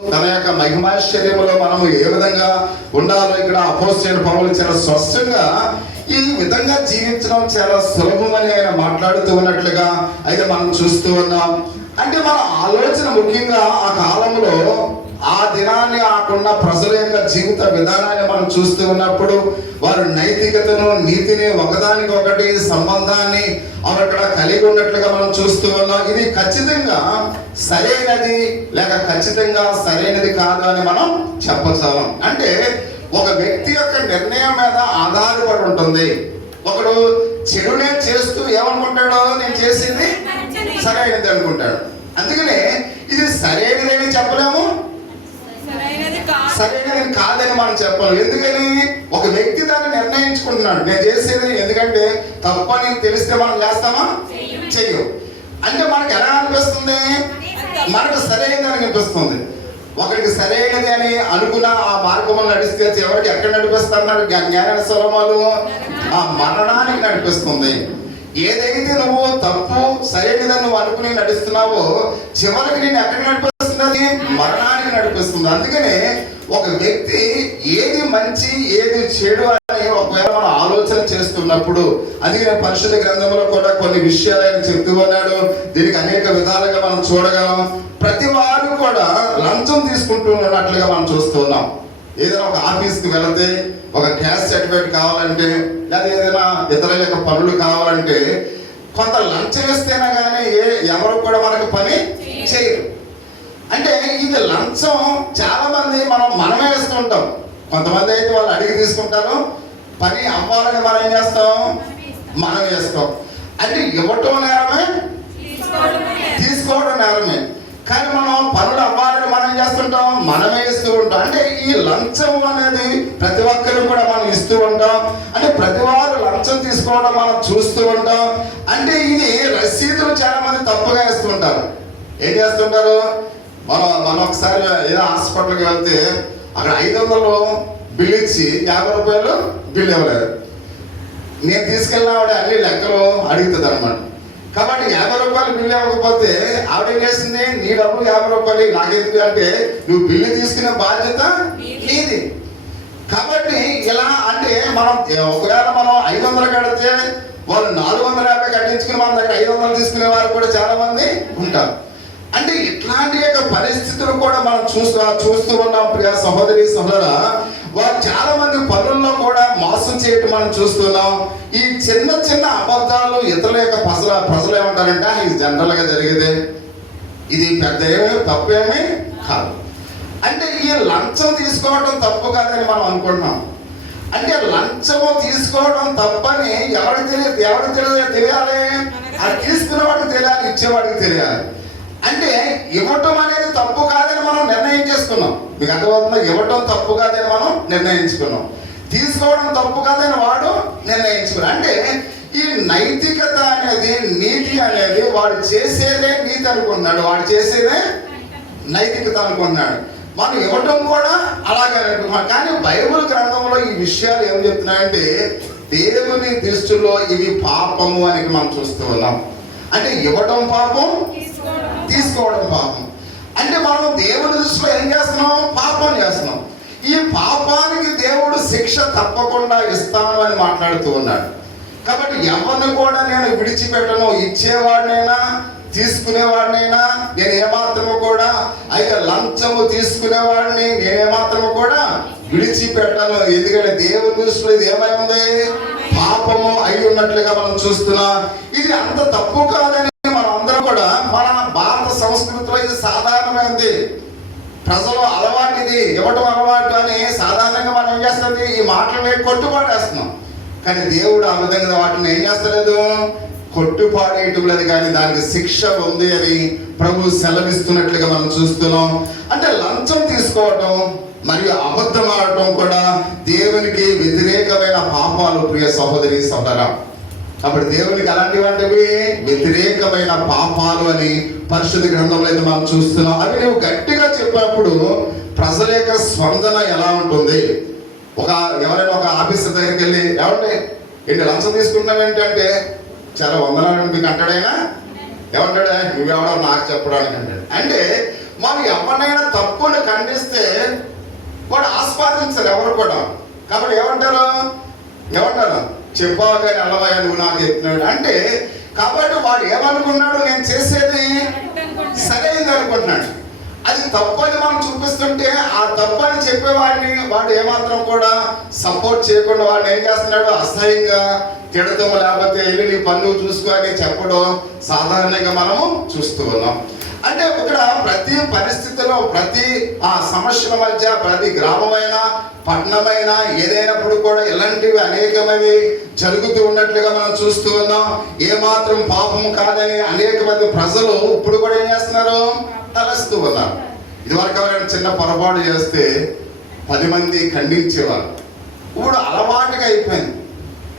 తన యొక్క మహిమాశ్చర్యములో మనము ఏ విధంగా ఉండాలో ఇక్కడ అపోస్తలుడైన పౌలు చాలా స్పష్టంగా ఈ విధంగా జీవించడం చాలా సులభమని ఆయన మాట్లాడుతూ ఉన్నట్లుగా అయితే మనం చూస్తూ ఉన్నాం. అంటే మన ఆలోచన ముఖ్యంగా ఆ కాలంలో ఆ దినాన్ని ఆకున్న ప్రజల యొక్క జీవిత విధానాన్ని మనం చూస్తూ ఉన్నప్పుడు వారు నైతికతను నీతిని ఒకదానికి ఒకటి సంబంధాన్ని అక్కడ కలిగి ఉన్నట్లుగా మనం చూస్తూ ఉన్నాం. ఇది ఖచ్చితంగా సరైనది లేక ఖచ్చితంగా సరైనది కాదు అని మనం చెప్పగలం. అంటే ఒక వ్యక్తి యొక్క నిర్ణయం మీద ఆధారపడి ఉంటుంది. ఒకడు చెడునే చేస్తూ ఏమనుకుంటాడో నేను చేసింది సరైనది అనుకుంటాడు. అందుకనే ఇది సరైనదని చెప్పలేము, సరైనది కాదని మనం చెప్పాలి. ఎందుకని ఒక వ్యక్తి దాన్ని నిర్ణయించుకుంటున్నాడు నేను చేసేది, ఎందుకంటే తప్పని తెలిస్తే మనం చేస్తామా? చెయ్యం. అంటే మనకు ఎలా అనిపిస్తుంది? మనకు సరైనది అని అనిపిస్తుంది. ఒకరికి సరైనది అని అనుకున్న ఆ మార్గంలో నడిస్తే ఎవరికి ఎక్కడ నడిపిస్తున్నారు? జ్ఞాన సొలమాలు ఆ మరణానికి నడిపిస్తుంది. ఏదైతే నువ్వు తప్పు సరైనదని నువ్వు అనుకుని నడుస్తున్నావో చివరికి నేను ఎక్కడ నడిపిస్తున్నది? మరణానికి నడిపిస్తుంది. అందుకనే ఒక వ్యక్తి ఏది మంచి ఏది చెడు అని ఒకవేళ మనం ఆలోచన చేస్తున్నప్పుడు, అందుకనే పరిశుద్ధ గ్రంథంలో కూడా కొన్ని విషయాలు ఆయన చెప్తూ ఉన్నాడు. దీనికి అనేక విధాలుగా మనం చూడగలం. ప్రతి వారు కూడా లంచం తీసుకుంటూ ఉన్నట్లుగా మనం చూస్తున్నాం. ఏదైనా ఒక ఆఫీస్కి వెళితే ఒక క్యాస్ట్ సర్టిఫికేట్ కావాలంటే లేదా ఏదైనా ఇతరుల యొక్క పనులు కావాలంటే కొంత లంచం ఇస్తేనే కానీ ఎవరు కూడా మనకు పని చేయరు. అంటే ఇది లంచం చాలా మంది మనమే వేస్తూ ఉంటాం. కొంతమంది అయితే వాళ్ళు అడిగి తీసుకుంటారు, పని అవ్వాలని మనం ఏం చేస్తాం? మనం వేస్తాం. అంటే ఇవ్వటం నేరమే, తీసుకోవడం నేరమే. కానీ మనం పనులు అవ్వాలని మనం చేస్తుంటాం, మనమే ఇస్తూ ఉంటాం. అంటే ఈ లంచం అనేది ప్రతి ఒక్కరు కూడా మనం ఇస్తూ ఉంటాం. అంటే ప్రతి వారు లంచం తీసుకోవడం మనం చూస్తూ ఉంటాం. అంటే ఇది రసీదులు చాలా మంది తప్పుగా ఇస్తూ ఉంటారు. ఏం చేస్తుంటారు? మనం ఒకసారి ఏదో హాస్పిటల్కి వెళ్తే అక్కడ 500 బిల్లు ఇచ్చి 50 రూపాయలు బిల్లు ఇవ్వలేదు. నేను తీసుకెళ్ళిన ఆవిడ అన్ని లెక్కలు అడుగుతుంది అనమాట. కాబట్టి 50 రూపాయలు బిల్లు ఇవ్వకపోతే ఆవిడ ఏం చేసింది? నీ డబ్బులు 50 రూపాయలు నాకెందుకు అంటే నువ్వు బిల్లు తీసుకునే బాధ్యత నీది. కాబట్టి ఇలా అంటే మనం ఒకవేళ మనం 500 కడితే వాళ్ళు 450 కట్టించుకుని మన దగ్గర 500 తీసుకునే వారు కూడా చాలా మంది ఉంటారు. అంటే ఇట్లాంటి యొక్క పరిస్థితులు కూడా మనం చూస్తూ ఉన్నాం. ప్రియ సహోదరి సహోదర, వారు చాలా మంది పనుల్లో కూడా మోసం చేయటం మనం చూస్తున్నాం. ఈ చిన్న చిన్న అబద్ధాలు ఇతరుల యొక్క ప్రజలు ఏమంటారంటే ఇది జనరల్ గా జరిగేదే, ఇది పెద్ద ఏమీ తప్పేమీ కాదు. అంటే ఈ లంచం తీసుకోవడం తప్పు కాదని మనం అనుకుంటున్నాం. అంటే లంచము తీసుకోవడం తప్పని ఎవరికి తెలియాలి? అది తీసుకునేవాడికి తెలియాలి, ఇచ్చేవాడికి తెలియాలి. అంటే ఇవ్వటం అనేది తప్పు కాదని మనం నిర్ణయం చేసుకున్నాం. మీకు అర్థమవుతుందా? ఇవ్వటం తప్పు కాదని మనం నిర్ణయించుకున్నాం, తీసుకోవడం తప్పు కాదని వాడు నిర్ణయించుకున్నాం. అంటే ఈ నైతికత అనేది, నీతి అనేది వాడు చేసేదే నీతి అనుకుంటున్నాడు, వాడు చేసేదే నైతికత అనుకుంటున్నాడు. మనం ఇవ్వటం కూడా అలాగే అనుకుంటున్నాం. కానీ బైబిల్ గ్రంథంలో ఈ విషయాలు ఏం చెప్తున్నాయంటే దేవుని దృష్టిలో ఇవి పాపము అని మనం చూస్తూ ఉన్నాం. అంటే ఇవ్వటం పాపం, తీసుకోవడం పాపం. అంటే మనం దేవుడి దృష్టిలో ఏం చేస్తున్నాం? పాపం చేస్తున్నాం. ఈ పాపానికి దేవుడు శిక్ష తప్పకుండా ఇస్తాను అని మాట్లాడుతూ ఉన్నాడు. కాబట్టి ఎవరిని కూడా నేను విడిచిపెట్టను, ఇచ్చేవాడినైనా తీసుకునేవాడినైనా నేను ఏమాత్రము కూడా, అయితే లంచము తీసుకునేవాడిని నేనేమాత్రము కూడా విడిచిపెట్టను. ఎందుకంటే దేవుడి దృష్టిలో ఇది ఏమై ఉంది? పాపము అయి ఉన్నట్లుగా మనం చూస్తున్నాం. ఇది అంత తప్పు కాదని మనం అందరం కూడా, మన భారత సంస్కృతిలో ఇది సాధారణమైనది. ప్రజలు అలవాటు, ఇది ఇవ్వటం అలవాటు అని సాధారణంగా మనం ఏం చేస్తుంది? ఈ మాటలని కొట్టుపాడేస్తున్నాం. కానీ దేవుడు ఆ విధంగా వాటిని ఏం చేస్తలేదు? కొట్టుపాడేయటం లేదు, కానీ దానికి శిక్ష ఉంది అని ప్రభు సెలవిస్తున్నట్లుగా మనం చూస్తున్నాం. అంటే లంచం తీసుకోవటం మరియు అబద్ధం ఆడటం కూడా దేవునికి వ్యతిరేకమైన పాపాలు. ప్రియ సహోదరి సహోదరా, అప్పుడు దేవునికి అలాంటివి వ్యతిరేకమైన పాపాలు అని పరిశుద్ధ గ్రంథంలో అయితే మనం చూస్తున్నాం. అవి నువ్వు గట్టిగా చెప్పినప్పుడు ప్రజల యొక్క స్పందన ఎలా ఉంటుంది? ఎవరైనా ఒక ఆఫీసర్ దగ్గరికి వెళ్ళి ఏమంటే ఏంటి లంచం తీసుకుంటున్నావు ఏంటంటే చాలా వందనాలు మీకు అంటాడైనా, ఏమంటాడు? నువ్వెవడో నాకు చెప్పడానికి అంటాడు. అంటే మనం ఎవరినైనా తప్పుని ఖండిస్తే వాడు ఆస్వాదించరు ఎవరు కూడా. కాబట్టి ఏమంటారు చెప్పావు కానీ అల్లవయ్య నువ్వు నాకు చెప్తున్నాడు అంటే, కాబట్టి వాడు ఏమనుకున్నాడు, నేను చేసేది సరైనది అనుకుంటున్నాడు. అది తప్పని మనం చూపిస్తుంటే ఆ తప్పని చెప్పేవాడిని వాడు ఏమాత్రం కూడా సపోర్ట్ చేయకుండా వాడిని ఏం చేస్తున్నాడు, అసహ్యంగా తిడతాము, లేకపోతే వెళ్ళి నీ పన్ను చూసుకో అని చెప్పడం సాధారణంగా మనము చూస్తూ ఉన్నాం. అంటే ఇక్కడ ప్రతి పరిస్థితిలో, ప్రతి ఆ సమస్యల మధ్య, ప్రతి గ్రామమైనా పట్టణమైనా ఏదైనప్పుడు కూడా ఇలాంటివి అనేకమంది జరుగుతూ ఉన్నట్లుగా మనం చూస్తూ ఉన్నాం. ఏమాత్రం పాపం కాదని అనేక మంది ప్రజలు ఇప్పుడు కూడా ఏం చేస్తున్నారు, తలస్తూ ఉన్నారు. ఇదివరకు ఎవరైనా చిన్న పొరపాటు చేస్తే 10 మంది ఖండించేవారు. ఇప్పుడు అలవాటుగా అయిపోయింది.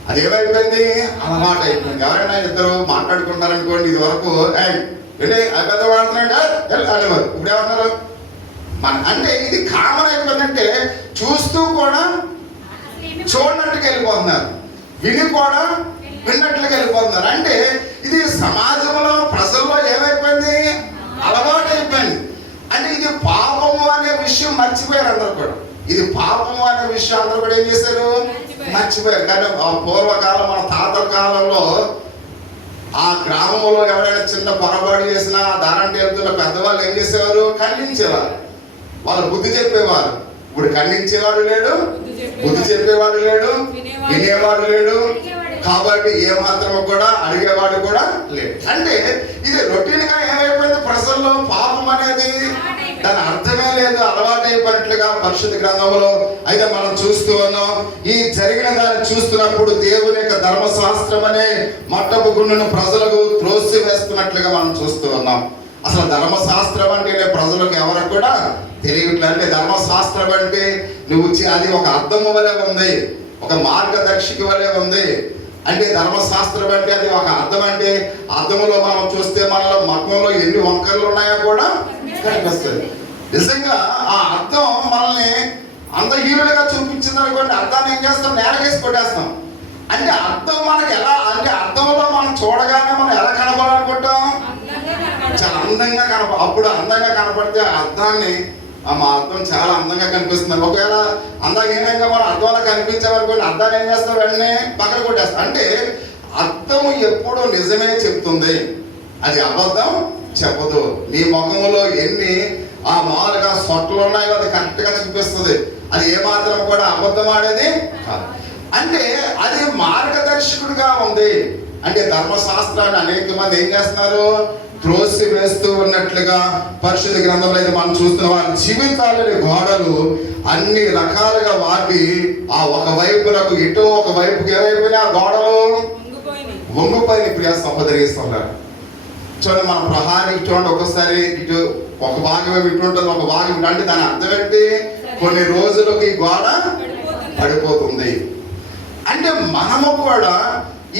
అది ఏమైపోయింది, అలవాటు అయిపోయింది. ఎవరైనా ఇద్దరు మాట్లాడుకుంటారనుకోండి, ఇది వరకు ఏంటి పెద్ద వాడుతున్నాడు అనేవారు. ఇప్పుడు ఏమన్నారు అంటే ఇది కామన్ అయిపోయిందంటే చూస్తూ కూడా చూడనట్టుగా వెళ్ళిపోతున్నారు, విని కూడా విన్నట్లుగా వెళ్ళిపోతున్నారు. అంటే ఇది సమాజంలో ప్రజల్లో ఏమైపోయింది, అలవాటు అయిపోయింది. అంటే ఇది పాపము అనే విషయం మర్చిపోయారు అందరూ కూడా. ఇది పాపము అనే విషయం అందరూ కూడా ఏం చేశారు, మర్చిపోయారు. కానీ ఆ పూర్వకాలం మన తాతల కాలంలో ఆ గ్రామంలో ఎవరైనా చిన్న పొరపాటు చేసినా దారంటే వెళ్తున్న పెద్దవాళ్ళు ఏం చేసేవారు, ఖండించేవారు, వాళ్ళు బుద్ధి చెప్పేవారు. ఇప్పుడు ఖండించేవాడు లేడు, బుద్ధి చెప్పేవాడు లేడు, వినేవాడు లేడు. కాబట్టి ఏమాత్రం కూడా అడిగేవాడు కూడా లేడు. అంటే ఇది రొటీన్ గా ఏమైపోయింది ప్రజల్లో, పాపం అనేది దాని అర్థమే లేదు, అలవాటు అయిపోయినట్లుగా పరిశుద్ధ గ్రంథంలో అయితే మనం చూస్తూ ఉన్నాం. ఈ జరిగిన దాన్ని చూస్తున్నప్పుడు దేవుని యొక్క ధర్మశాస్త్రం అనే మట్టపు గుండును ప్రజలకు త్రోసి వేస్తున్నట్లుగా మనం చూస్తూ ఉన్నాం. అసలు ధర్మశాస్త్రం అంటే ప్రజలకు ఎవరికి కూడా తెలియట్లేదు. అంటే ధర్మశాస్త్రం అంటే నువ్వు అది ఒక అర్థము వలె ఉంది, ఒక మార్గదర్శిక వలె ఉంది. అంటే ధర్మశాస్త్రం అంటే అది ఒక అర్థం. అంటే అర్థంలో మనం చూస్తే మనలో మతంలో ఎన్ని వంకర్లు ఉన్నాయో కూడా కనిపిస్తుంది. నిజంగా ఆ అర్థం మనల్ని అందహీనులుగా చూపించింది అనుకోండి, అర్థాన్ని ఏం చేస్తాం, నేలకేసి కొట్టేస్తాం. అంటే అర్థం మనకి ఎలా, అంటే అర్థంలో మనం చూడగానే మనం ఎలా కనపడాలనుకుంటాం, చాలా అందంగా అప్పుడు అందంగా కనపడితే అర్థాన్ని మా అర్థం చాలా అందంగా కనిపిస్తుంది. ఒకవేళ అందహీనంగా మనం అర్థంలో కనిపించామనుకోండి, అర్థాన్ని ఏం చేస్తాం, వెంటనే పక్కన కొట్టేస్తాం. అంటే అర్థం ఎప్పుడు నిజమే చెప్తుంది, అది అబద్ధం చెప్పదు. నీ ముఖంలో ఎన్ని ఆ మామూలుగా సొట్టలు ఉన్నాయో అది కరెక్ట్ గా చూపిస్తుంది, అది ఏమాత్రం కూడా అబద్ధం ఆడేది కాదు. అంటే అది మార్గదర్శకుడిగా ఉంది. అంటే ధర్మశాస్త్రాన్ని అనేక మంది ఏం చేస్తున్నారు, త్రోసి వేస్తూ ఉన్నట్లుగా పరిశుద్ధ గ్రంథంలో అయితే మనం చూస్తున్న వారి జీవితాలని గోడలు అన్ని రకాలుగా వాటి ఆ ఒక వైపులకు ఇటు ఒక వైపుకి ఏమైపోయినా ఆ గోడలు వంగిపోయిన ప్రియ సంపదరిస్తున్నారు. చూడండి మన ప్రహారీ చూడండి, ఒకసారి ఇటు ఒక భాగం ఇటు ఉంటుంది, ఒక భాగం ఇటు. అంటే దాని అర్థం ఏంటి, కొన్ని రోజులకు ఈ గోడ పడిపోతుంది. అంటే మనము కూడా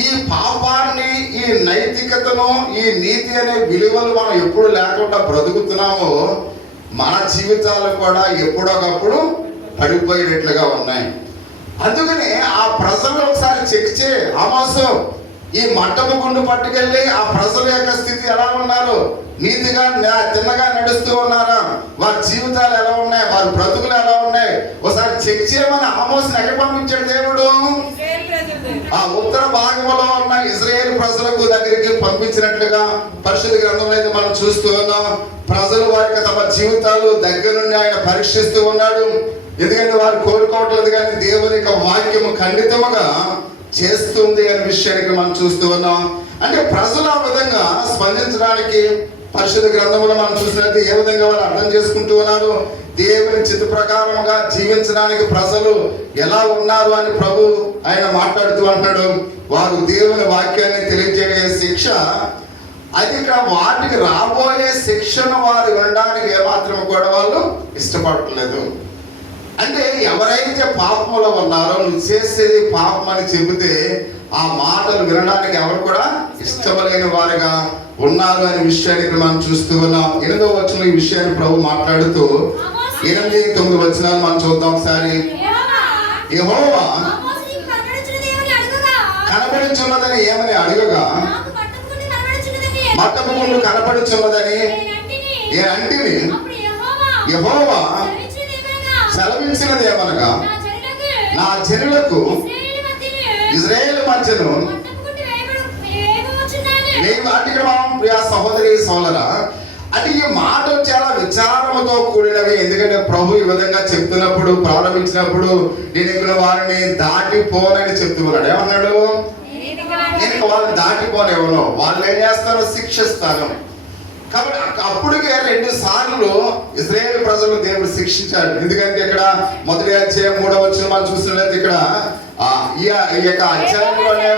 ఈ పాపాన్ని, ఈ నైతికతను, ఈ నీతి అనే విలువలు మనం ఎప్పుడు లేకుండా బ్రతుకుతున్నామో మన జీవితాలు కూడా ఎప్పుడొకప్పుడు పడిపోయేటట్లుగా ఉన్నాయి. అందుకని ఆ ప్రజలు ఒకసారి చెక్ చేయి, ఆమోసు ఈ మట్టపు గుండు పట్టుకెళ్ళి ఆ ప్రజల యొక్క స్థితి ఎలా ఉన్నారు, నీతిగా తిన్నగా నడుస్తూ ఉన్నారా, వారి జీవితాలు ఎలా ఉన్నాయి, వారి బ్రతుకులు ఎలా ఉన్నాయి, ఒకసారి చెక్ చేయమని ఆమోస్ని ఎక్కడ పంపించాడు దేవుడు, ఆ ఉత్తర భాగంలో ఉన్న ఇజ్రాయేల్ ప్రజలకు దగ్గరికి పంపించినట్లుగా పరిశుద్ధ గ్రంథంలో అయితే మనం చూస్తూ ఉన్నాం. ప్రజలు వారికి తమ జీవితాలు దగ్గర నుండి ఆయన పరీక్షిస్తూ ఉన్నాడు. ఎందుకంటే వారు కోరుకోవట్లేదు, కానీ దేవుని యొక్క వాక్యము ఖండితముగా చేస్తుంది అనే విషయానికి మనం చూస్తూ ఉన్నాం. అంటే ప్రజలు ఆ విధంగా స్పందించడానికి పరిశుద్ధ గ్రంథంలో మనం చూసినట్టు ఏ విధంగా వాళ్ళు అర్థం చేసుకుంటూ ఉన్నారు, దేవుని చిత్త ప్రకారంగా జీవించడానికి ప్రజలు ఎలా ఉన్నారు అని ప్రభు ఆయన మాట్లాడుతూ అంటున్నాడు. వారు దేవుని వాక్యాన్ని తెలియజేయ శిక్ష, అది ఇక్కడ వాటికి రాబోయే శిక్షను వారు వినడానికి ఏమాత్రం కూడా వాళ్ళు ఇష్టపడట్లేదు. అంటే ఎవరైతే పాపంలో ఉన్నారో, నువ్వు చేసేది పాపం అని చెబితే ఆ మాటలు వినడానికి ఎవరు కూడా ఇష్టపడలేని వారుగా ఉన్నారు అనే విషయాన్ని మనం చూస్తూ ఉన్నాం. 8వ వచనంలో ఈ విషయాన్ని ప్రభు మాట్లాడుతూ 8, 9 వచనాలు మనం చూద్దాం ఒకసారి. యెహోవా కనబడుచున్నదని ఏమని అడుగగా, మట్టపు గుండు కనబడుచున్నదని నేనంటిని అప్పుడు యెహోవా యెహోవా సెలవిచ్చినదేమనగా, సెలవించినదేమనగా నా జనులకు ఇజ్రాయేలు మధ్యను పట్టపుకుంటూ వేయబోచున్నాను. అంటే ఇక్కడ మనం ప్రియ సహోదరి సోదరా, అంటే ఈ మాటలు చాలా విచారముతో కూడినవి. ఎందుకంటే ప్రభు ఈ విధంగా చెప్తున్నప్పుడు, ప్రారంభించినప్పుడు నేను ఇక్కడ వారిని దాటిపోనని చెప్తున్నాడు. ఏమన్నాడు? నేను వాళ్ళని దాటిపోనేవను, వాళ్ళు ఏం చేస్తారో శిక్షిస్తాను. కాబట్టి అప్పటికే 2 సార్లు ఇశ్రాయేలు ప్రజలను దేవుడు శిక్షించాడు. ఎందుకంటే ఇక్కడ మొదటి అధ్యాయం 3వ వచనం మనం చూసినట్లయితే ఇక్కడ ఈ యొక్క అధ్యాయంలోనే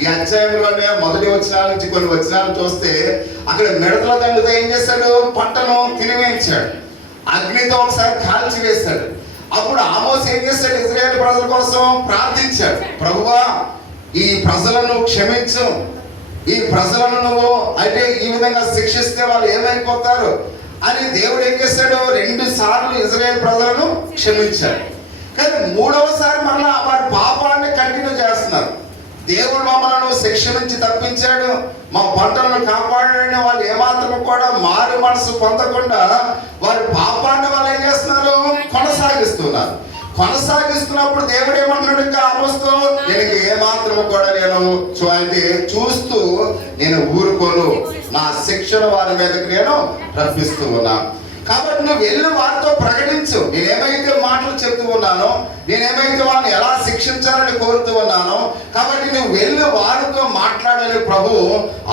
ఈ అధ్యాయంలోనే మొదటి వచనాల నుంచి కొన్ని వచనాలు చూస్తే అక్కడ మిడతల దండుతో ఏం చేశాడు? పంటను తినివేయించాడు, అగ్నితో ఒకసారి కాల్చి వేశాడు. అప్పుడు ఆమోస్ ఏం చేశాడు? ఇశ్రాయేలు ప్రజల కోసం ప్రార్థించాడు, ప్రభువా ఈ ప్రజలను క్షమించు, ఈ ప్రజలను నువ్వు అంటే ఈ విధంగా శిక్షిస్తే వాళ్ళు ఏమైపోతారు అని దేవుడు ఏం చేశాడు? 2 సార్లు ఇశ్రాయేలు ప్రజలను క్షమించాడు. కానీ 3వసారి మళ్ళా వారి పాపాన్ని కంటిన్యూ చేస్తున్నారు. దేవుడు మమ్మల్ని శిక్ష నుంచి తప్పించాడు, మా పంటలను కాపాడాడని వాళ్ళు ఏమాత్రం కూడా మారు మనసు పొందకుండా వారి పాపాన్ని వాళ్ళు ఏం చేస్తున్నారు? కొనసాగిస్తున్నప్పుడు దేవుడు ఏమంటున్నాడు? ఇంకా ఆమోస్తో, నేను ఏమాత్రం కూడా నేను చూస్తూ నేను ఊరుకోను, నా శిక్షణ వారి మీదకి నేను రప్పిస్తూ ఉన్నా. కాబట్టి నువ్వు వెళ్ళి వారితో ప్రకటించు, నేనేమైతే మాటలు చెప్తూ ఉన్నానో, నేనేమైతే వారిని ఎలా శిక్షించాలని కోరుతూ ఉన్నానో, కాబట్టి నువ్వు వెళ్ళి వారితో మాట్లాడాలని ప్రభు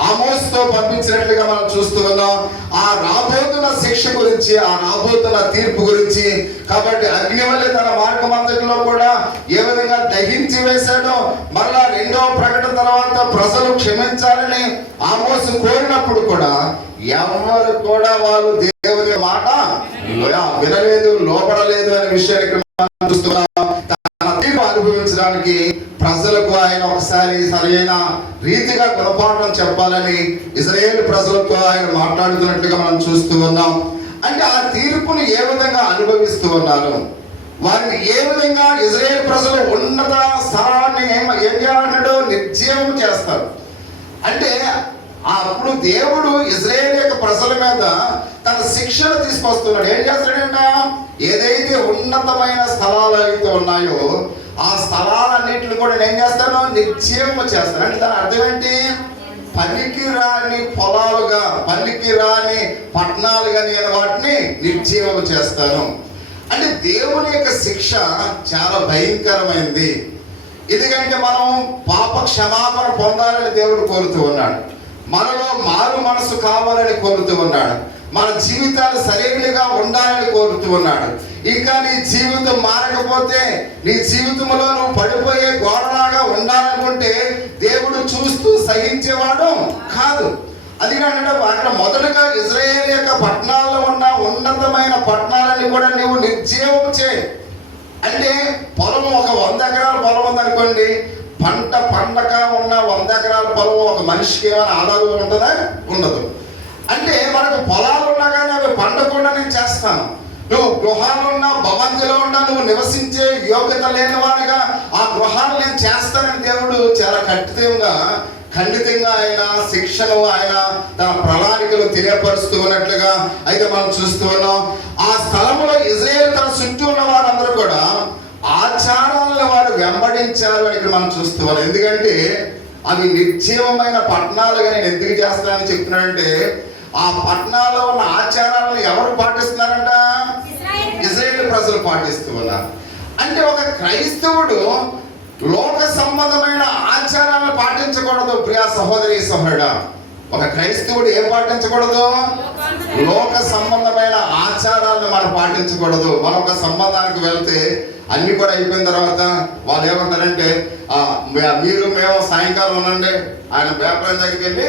ఆమోస్తో పంపించినట్లుగా మనం చూస్తూ ఉన్నాం. ఆ రాబోతున్న శిక్ష గురించి, ఆ రాబోతున్న తీర్పు గురించి. కాబట్టి అగ్ని వల్లే తన మార్గమంతటిలో కూడా ఏ విధంగా దహించి వేశాడో, మరలా 2వ ప్రకటన తర్వాత ప్రజలు క్షమించాలని ఆమోసు కోరినప్పుడు కూడా ఎవరు కూడా వాళ్ళు దేవుని మాట వినలేదు, లోపడలేదు అనే విషయాన్ని చూస్తున్నాం. తన తీర్పు అనుభవించడానికి ప్రజలకు ఆయన ఒకసారి సరైన రీతిగా గుణపాఠం చెప్పాలని ఇశ్రాయేలు ప్రజలతో ఆయన మాట్లాడుతున్నట్టుగా మనం చూస్తూ ఉన్నాం. అంటే ఆ తీర్పును ఏ విధంగా అనుభవిస్తూ ఉన్నారు, వారిని ఏ విధంగా ఇశ్రాయేలు ప్రజలు ఉన్నత స్థలాన్ని ఏం చేయాలన్నాడు? నిర్జీవం చేస్తారు. అంటే అప్పుడు దేవుడు ఇశ్రాయేలు యొక్క ప్రజల మీద తన శిక్షణ తీసుకొస్తున్నాడు. ఏం చేస్తాడంట? ఏదైతే ఉన్నతమైన స్థలాలు అయితే ఉన్నాయో ఆ స్థలాలన్నింటిని కూడా నేను ఏం చేస్తాను? నిర్జీవం చేస్తాను. అంటే దాని అర్థం ఏంటి? పనికి రాని పొలాలుగా, పనికి రాని పట్టణాలుగా నేను వాటిని నిర్జీవం చేస్తాను. అంటే దేవుని యొక్క శిక్ష చాలా భయంకరమైంది. ఎందుకంటే మనం పాప క్షమాపణ పొందాలని దేవుడు కోరుతూ ఉన్నాడు, మనలో మారు మనసు కావాలని కోరుతూ ఉన్నాడు, మన జీవితాలు సరైనగా ఉండాలని కోరుతూ ఉన్నాడు. ఇంకా నీ జీవితం మారకపోతే, నీ జీవితంలో నువ్వు పడిపోయే గోడలాగా ఉండాలనుకుంటే దేవుడు చూస్తూ సహించేవాడు కాదు. అది అంటే అక్కడ మొదలుగా ఇశ్రాయేలు యొక్క పట్టణాల్లో ఉన్న ఉన్నతమైన పట్టణాలని కూడా నువ్వు నిర్జీవం చేయి. అంటే పొలం ఒక 100 ఎకరాల పొలం ఉందనుకోండి, పంట పండక ఉన్న 100 ఎకరాల పొలం ఒక మనిషికి ఏమైనా ఆధారం ఉంటుందా? ఉండదు. అంటే మనకు పొలాలు ఉన్నా కానీ అవి పండకుండా నేను చేస్తాను. నువ్వు గృహాలు ఉన్నా, భవంతిలో ఉన్నా, నువ్వు నివసించే యోగ్యత లేని వారిగా ఆ గృహాలు నేను చేస్తానని దేవుడు చాలా ఖండితంగా ఆయన శిక్షను ఆయన తన ప్రణాళికలు తెలియపరుస్తూ ఉన్నట్లుగా అయితే మనం చూస్తూ ఉన్నాం. ఆ స్థలంలో ఇశ్రాయేలు తన చుట్టూ ఉన్న వారందరూ కూడా ఆచారాలను వారు వెంబడించారు అని ఇక్కడ మనం చూస్తూ ఉన్నాం. ఎందుకంటే అవి నిర్జీవమైన పట్టణాలుగా నేను ఎందుకు చేస్తానని చెప్తున్నానంటే, ఆ పట్టణాల్లో ఉన్న ఆచారాలను ఎవరు పాటిస్తున్నారంట? ఇశ్రాయేలు ప్రజలు పాటిస్తూ ఉన్నారు. అంటే ఒక క్రైస్తవుడు లోక సంబంధమైన ఆచారాలను పాటించకూడదు. ప్రియా సహోదరి సహోదరుడా, ఒక క్రైస్తవుడు ఏం పాటించకూడదు? లోక సంబంధమైన ఆచారాలను మనం పాటించకూడదు. మనం ఒక సంబంధానికి వెళ్తే అన్ని కూడా అయిపోయిన తర్వాత వాళ్ళు ఏమంటారంటే, మేము సాయంకాలం ఉండండి, ఆయన వ్యాపారం దగ్గరికి వెళ్ళి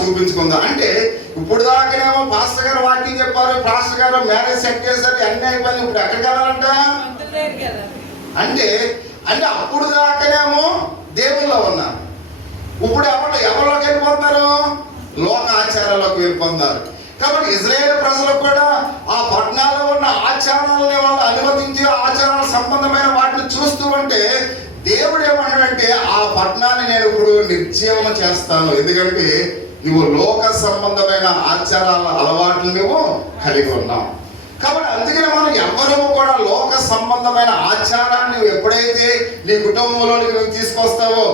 చూపించుకుందాం. అంటే ఇప్పుడు దాకానేమో పాస్టర్ గారు వాకింగ్ చెప్పారు, పాస్టర్ గారు మ్యారేజ్ సెట్ చేశారు, అన్ని అయిపోయింది, ఇప్పుడు ఎక్కడికి వెళ్ళాలంట? అంటే అప్పుడు దాకానేమో దేవుల్లో ఉన్నారు, ఇప్పుడు ఎవరిలోకి వెళ్ళిపోతున్నారు? లోక ఆచారాల్లోకి వెళ్ళిపోతున్నారు. కాబట్టి ఇశ్రాయేలు ప్రజలు కూడా ఆ పట్టణాల్లో ఉన్న ఆచారాలని వాళ్ళు అనుమతించి ఆచారాల సంబంధమైన వాటిని చూస్తూ ఉంటే దేవుడు ఏమంటాడంటే, ఆ పట్టణాన్ని నేను ఇప్పుడు నిర్జీవం చేస్తాను. ఎందుకంటే నువ్వు లోక సంబంధమైన ఆచారాల అలవాట్లు నువ్వు కలిగి ఉన్నావు. కాబట్టి అందుకని మనం ఎవ్వరము కూడా లోక సంబంధమైన ఆచారాన్ని నువ్వు ఎప్పుడైతే నీ కుటుంబంలోనికి నువ్వు తీసుకొస్తావో,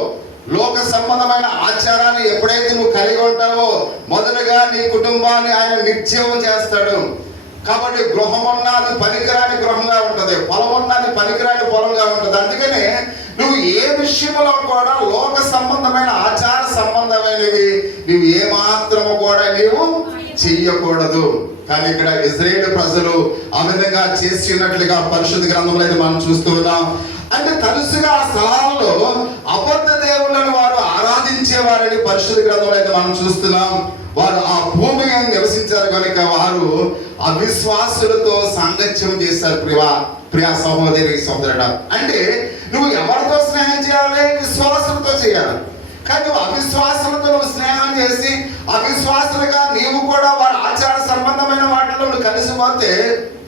లోక సంబంధమైన ఆచారాన్ని ఎప్పుడైతే నువ్వు కలిగి ఉంటావో, మొదటగా నీ కుటుంబాన్ని ఆయన నిర్జీవం చేస్తాడు. కాబట్టి గృహం ఉన్నది పనికిరాని గృహంగా ఉంటుంది, పొలం ఉన్నది పనికిరాని పొలంగా ఉంటుంది. అందుకనే నువ్వు ఏ విషయంలో కూడా లోక సంబంధమైన ఆచార సంబంధమైనవి నువ్వు ఏ మాత్రము కూడా నీవు చెయ్యకూడదు. కానీ ఇక్కడ ఇజ్రాయేలు ప్రజలు ఆ విధంగా చేసినట్లుగా పరిశుద్ధ గ్రంథంలో అయితే మనం చూస్తూ ఉన్నాం. అంటే తరచుగా ఆ స్థలాల్లో అబద్ధ దేవుళ్ళను వారు ఆరాధించేవారని పరిశుద్ధ గ్రంథంలో అయితే మనం చూస్తున్నాం. వారు ఆ భూమి నివసించారు కనుక వారు అవిశ్వాసులతో సాంగత్యం చేశారు. ప్రియా సహోదరి సహోదరుడా, అంటే నువ్వు ఎవరితో స్నేహం చేయాలి? విశ్వాసులతో చేయాలి. కానీ నువ్వు అవిశ్వాసులతో నువ్వు స్నేహం చేసి అవిశ్వాసులుగా నీవు కూడా వారి ఆచార సంబంధమైన వాటిలో నువ్వు కలిసిపోతే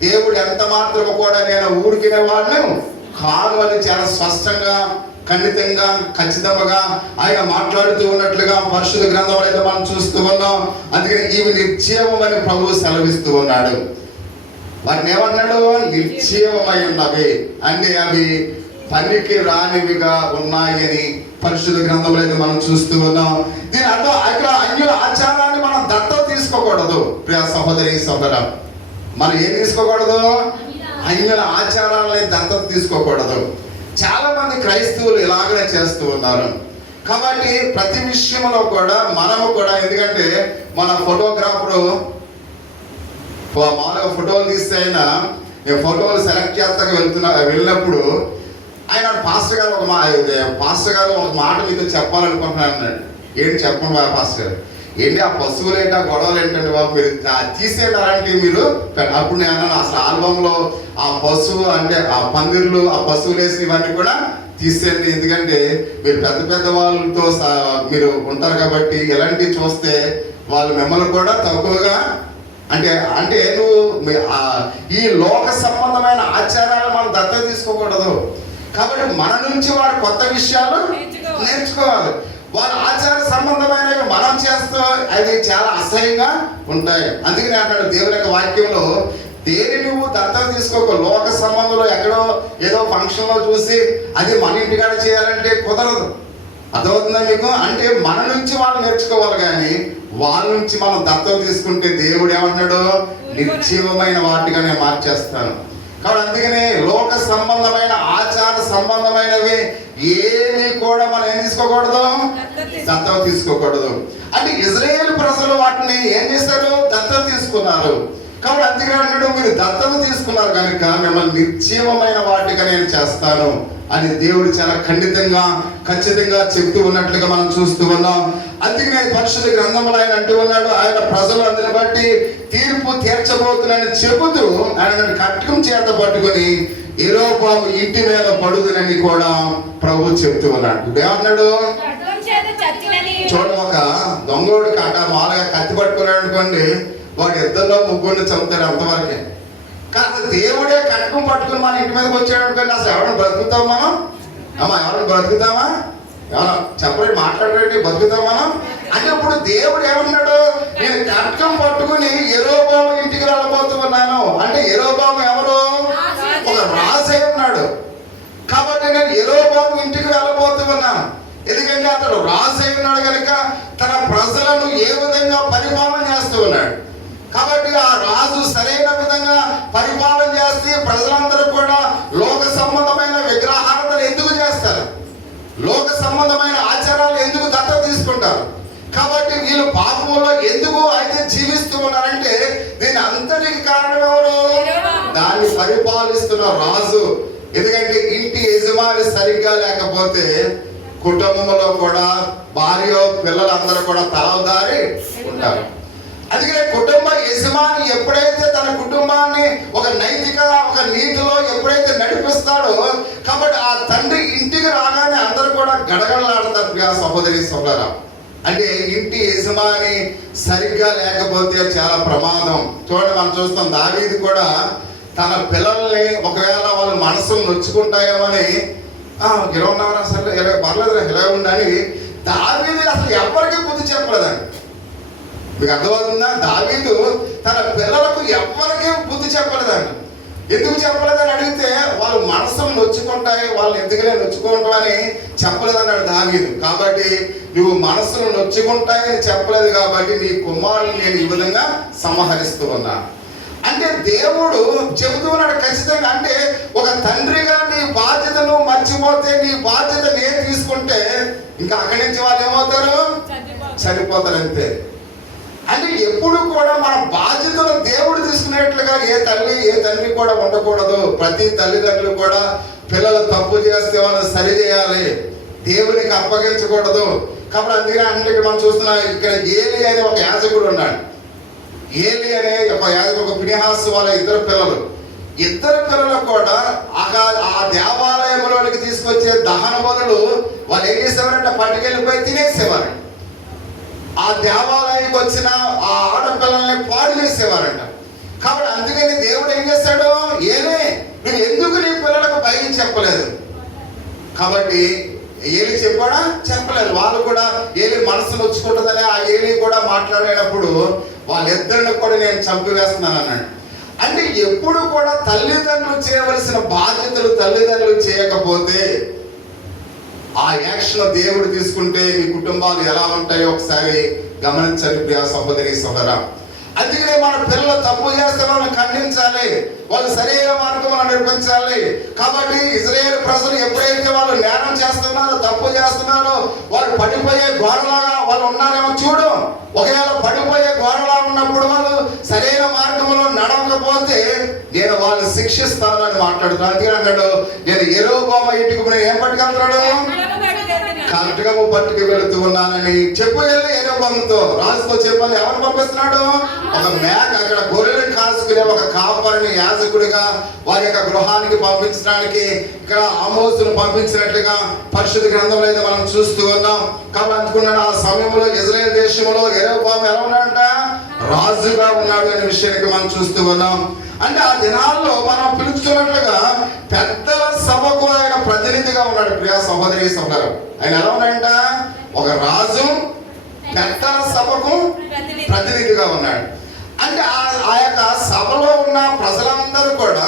దేవుడు ఎంత మాత్రము కూడా నేను ఊరికిన వాడిని కాను అని చాలా స్పష్టంగా, ఖండితంగా, ఖచ్చితంగా ఆయన మాట్లాడుతూ ఉన్నట్లుగా పరిశుద్ధ గ్రంథంలో అయితే మనం చూస్తూ ఉన్నాం. అందుకని ఇవి నిర్జీవం అని ప్రభువు సెలవిస్తూ ఉన్నాడు. వాటిని ఏమన్నాడు? నిర్జీవమై ఉన్నవి అంటే అవి పనికి రానివిగా ఉన్నాయని పరిశుద్ధ గ్రంథంలో అయితే మనం చూస్తూ ఉన్నాం. దీని అర్థం అక్కడ అన్యుల ఆచారాన్ని మనం దత్తత తీసుకోకూడదు. ప్రియ సహోదరి సహోదర, మనం ఏం తీసుకోకూడదు? అన్యుల ఆచారాలని దత్తత తీసుకోకూడదు. చాలా మంది క్రైస్తవులు ఇలాగనే చేస్తూ ఉన్నారు. కాబట్టి ప్రతి విషయంలో కూడా మనము కూడా, ఎందుకంటే మన ఫోటోగ్రాఫరు మామూలుగా ఫోటోలు తీస్తే అయినా నేను ఫోటోలు సెలెక్ట్ చేస్తాక వెళ్ళినప్పుడు ఆయన పాస్టర్ గారు ఒక మాట మీతో చెప్పాలనుకుంటున్నాను అన్నాడు. ఏంటి చెప్పండి బాబు పాస్టర్ గారు, ఏంటి ఆ పశువులు ఏంటి, ఆ గొడవలు ఏంటండి బాబు, మీరు తీసేయండి అలాంటివి మీరు. అప్పుడు నేను అన్నాను, అసలు ఆల్బంలో ఆ పశువు అంటే ఆ పందిర్లు, ఆ పశువులు వేసి ఇవన్నీ కూడా తీసేయండి. ఎందుకంటే మీరు పెద్ద పెద్ద వాళ్ళతో మీరు ఉంటారు కాబట్టి ఇలాంటివి చూస్తే వాళ్ళు మిమ్మల్ని కూడా తక్కువగా అంటే నువ్వు ఈ లోక సంబంధమైన ఆచారాలు మనం దత్తత తీసుకోకూడదు. కాబట్టి మన నుంచి వారు కొత్త విషయాలు నేర్చుకోవాలి. వారి ఆచార సంబంధమైనవి మనం చేస్తూ అది చాలా అసహ్యంగా ఉంటాయి. అందుకని అన్నాడు దేవుని యొక్క వాక్యంలో, దేని నువ్వు దత్తత తీసుకోక. లోక సంబంధంలో ఎక్కడో ఏదో ఫంక్షన్లో చూసి అది మన ఇంటికాడ చేయాలంటే కుదరదు. అర్థమవుతుందా మీకు? అంటే మన నుంచి వాళ్ళు నేర్చుకోవాలి, కానీ వాళ్ళ నుంచి మనం దత్తత తీసుకుంటే దేవుడు ఏమన్నాడు? నిర్జీవమైన వాటిగా నేను మార్చేస్తాను. కాబట్టి అందుకనే లోక సంబంధమైన ఆచార సంబంధమైనవి ఏమి కూడా మనం ఏం తీసుకోకూడదు? దత్తత తీసుకోకూడదు. అంటే ఇజ్రాయేల్ ప్రజలు వాటిని ఏం చేశారు? దత్తత తీసుకున్నారు. కాబట్టి అందుకని అన్నాడు, మీరు దత్తత తీసుకున్నారు కనుక మిమ్మల్ని నిర్జీవమైన వాటిగా నేను చేస్తాను అని దేవుడు చాలా ఖండితంగా, ఖచ్చితంగా చెప్తూ ఉన్నట్లుగా మనం చూస్తూ ఉన్నాం. అందుకనే పరిశుద్ధ గ్రంథంలో ఆయన అంటూ ఉన్నాడు, ఆయన ప్రజలు అందరిని బట్టి తీర్పు తీర్చబోతున్నాడని చెబుతూ ఆయన ఖడ్గం చేత పట్టుకొని యెరొబెయాము ఇంటి మీద పడుదునని కూడా ప్రభు చెప్తూ ఉన్నాడు. ఏమన్నాడు? చూడండి, ఒక దొంగోడు కాట మామూలుగా కత్తి పట్టుకున్నాడు అనుకోండి, వాడు ఇద్దరిలో ముగ్గురిని చంపుతారు, అంతవరకే. కానీ దేవుడే ఖడ్గం పట్టుకుని మన ఇంటి మీదకి వచ్చాడు అనుకోండి, అసలు ఎవరైనా బ్రతుకుతాం మనం? ఎవరైనా బ్రతుకుతామా? ఎవరైనా చెప్పండి, మాట్లాడండి, బతుకుతాం మనం? అంటే ఇప్పుడు దేవుడు ఏమన్నాడు? నేను ఖడ్గం పట్టుకుని యెరొబెయాము ఇంటికి వెళ్ళబోతూ ఉన్నాను. అంటే యెరొబెయాము ఎవరు? ఒక రాజే ఉన్నాడు. కాబట్టి నేను యెరొబెయాము ఇంటికి వెళ్ళబోతూ ఉన్నాను. ఎందుకంటే అతడు రాజే ఉన్నాడు కనుక తన ప్రజలను ఏ విధంగా పరిపాలన చేస్తూ ఉన్నాడు. కాబట్టి ఆ రాజు సరైన విధంగా పరిపాలన చేస్తే ప్రజలందరూ కూడా లోక సంబంధమైన విగ్రహారాధన ఎందుకు చేస్తారు? లోక సంబంధమైన ఆచారాలు ఎందుకు దత్తత తీసుకుంటారు? కాబట్టి వీళ్ళు పాపంలో ఎందుకు అయితే జీవిస్తూ ఉన్నారంటే దీని అంతటికి కారణం ఎవరు? దాన్ని పరిపాలిస్తున్న రాజు. ఎందుకంటే ఇంటి యజమాని సరిగ్గా లేకపోతే కుటుంబంలో కూడా భార్య పిల్లలందరూ కూడా తలదారి ఉంటారు. అందుకే కుటుంబ యజమాని ఎప్పుడైతే తన కుటుంబాన్ని ఒక నైతిక, ఒక నీతిలో ఎప్పుడైతే నడిపిస్తాడో, కాబట్టి ఆ తండ్రి ఇంటికి రాగానే అందరూ కూడా గడగడలాడతారు. సహోదరి సహోదరా, అంటే ఇంటి యజమాని సరిగ్గా లేకపోతే చాలా ప్రమాదం. చూడండి, మనం చూస్తాం దావీదు కూడా తన పిల్లల్ని ఒకవేళ వాళ్ళ మనసును నొచ్చుకుంటాయేమని ఇలా ఉన్నారా, సరే పర్లేదు ఇలా ఉండని దావీదు అసలు ఎవరికి బుద్ధి చెప్పలేదండి. మీకు అర్థమవుతుందా? దావీదు తన పిల్లలకు ఎవ్వరికీ బుద్ధి చెప్పలేదండి. ఎందుకు చెప్పలేదని అడిగితే వాళ్ళు మనసును నొచ్చుకుంటాయి, వాళ్ళు ఎందుకులే నొచ్చుకుంటాం అని చెప్పలేదన్నాడు దావీదు. కాబట్టి నువ్వు మనసును నొచ్చుకుంటాయని చెప్పలేదు కాబట్టి నీ కుమారుని నేను ఈ విధంగా సంహరిస్తూ ఉన్నా అంటే దేవుడు చెబుతూ ఉన్నాడు ఖచ్చితంగా. అంటే ఒక తండ్రిగా నీ బాధ్యతను మర్చిపోతే, నీ బాధ్యత నేను తీసుకుంటే ఇంకా అక్కడి నుంచి వాళ్ళు ఏమవుతారు? చనిపోతారు అంతే. అంటే ఎప్పుడు కూడా మన బాధ్యతను దేవుడు తీసుకునేట్లుగా ఏ తల్లి ఏ తండ్రి కూడా ఉండకూడదు. ప్రతి తల్లిదండ్రులు కూడా పిల్లలు తప్పు చేస్తే వాళ్ళని సరి చేయాలి, దేవునికి అప్పగించకూడదు. కాబట్టి అందుకని అంటే మనం చూస్తున్నాం ఇక్కడ ఏలి అనే ఒక యాజకుడు ఉన్నాడు. ఏలి అనే ఒక యాజకుడు, ఒక ఫినెహాసు వాళ్ళ ఇద్దరు పిల్లలు కూడా ఆ దేవాలయంలోనికి తీసుకొచ్చే దహన బలులు వాళ్ళు ఏం చేసేవారంటే పట్టుకెళ్ళిపోయి తినేసేవారంట. ఆ దేవాలయానికి వచ్చిన ఆ ఆడపిల్లల్ని పాడు చేసేవారంట. కాబట్టి అందుకని దేవుడు ఏం చేశాడు? ఏలే నువ్వు ఎందుకు నీ పిల్లలకు భయం చెప్పలేదు? కాబట్టి ఏలి చెప్పాడా? చెప్పలేదు. వాళ్ళు కూడా ఏలి మనసు నొచ్చుకుంటుందని ఆ ఏలి కూడా మాట్లాడేటప్పుడు వాళ్ళిద్దరిని కూడా నేను చంపివేస్తున్నాను అన్నాడు. అంటే ఎప్పుడు కూడా తల్లిదండ్రులు చేయవలసిన బాధ్యతలు తల్లిదండ్రులు చేయకపోతే ఆ యాక్షన్ దేవుడు తీసుకుంటే మీ కుటుంబాలు ఎలా ఉంటాయో ఒకసారి గమనించండి ప్రియ సహోదరి సహోదరా. అందుకనే మన పిల్లలు తప్పు చేస్తే వాళ్ళని ఖండించాలి, వాళ్ళు సరైన మార్గంలో నడిపించాలి. కాబట్టి ఇజ్రాయేల్ ప్రజలు ఎప్పుడైతే వాళ్ళు నేరం చేస్తున్నారో, తప్పు చేస్తున్నారో, వాళ్ళు పడిపోయే గోడలాగా వాళ్ళు ఉన్నారేమో చూడు. ఒకవేళ పడిపోయే గోడలా ఉన్నప్పుడు వాళ్ళు సరైన మార్గంలో నడవకపోతే నేను వాళ్ళని శిక్షిస్తాను అని మాట్లాడుతున్నాను. అందుకని అన్నాడు, నేను యెరొబోము ఇంటికి నేను ఏం పట్టుకెళ్తున్నాడు? ఖడ్గము పట్టుకు వెళుతూ ఉన్నానని చెప్పు. వెళ్ళి యెరొబోముతో రాజుతో చెప్పని ఎవరు పంపిస్తున్నాడు? ఒక మేక అక్కడ గొర్రెలను కాసుకునే ఒక కాపరిని యాజకుడిగా వారి యొక్క గృహానికి పంపించడానికి ఇక్కడ ఆమోసును పంపించినట్లుగా పరిశుద్ధ గ్రంథంలో అయితే మనం చూస్తూ ఉన్నాం. కాబట్టి అనుకున్నాడు ఆ సమయంలో ఇజ్రాయేల్ దేశంలో యెరొబోము ఎలా ఉన్నాడంట? రాజుగా ఉన్నాడు అనే విషయానికి మనం చూస్తూ ఉన్నాం. అంటే ఆ దినాల్లో మనం పిలుచుకున్నట్లుగా పెద్దల సభకు ఆయన ప్రతినిధిగా ఉన్నాడు. ప్రియ సహోదరి సహోదరు, ఆయన ఎలా ఉన్నాడంట? ఒక రాజు పెద్దల సభకు ప్రతినిధిగా ఉన్నాడు. అంటే ఆ యొక్క సభలో ఉన్న ప్రజలందరూ కూడా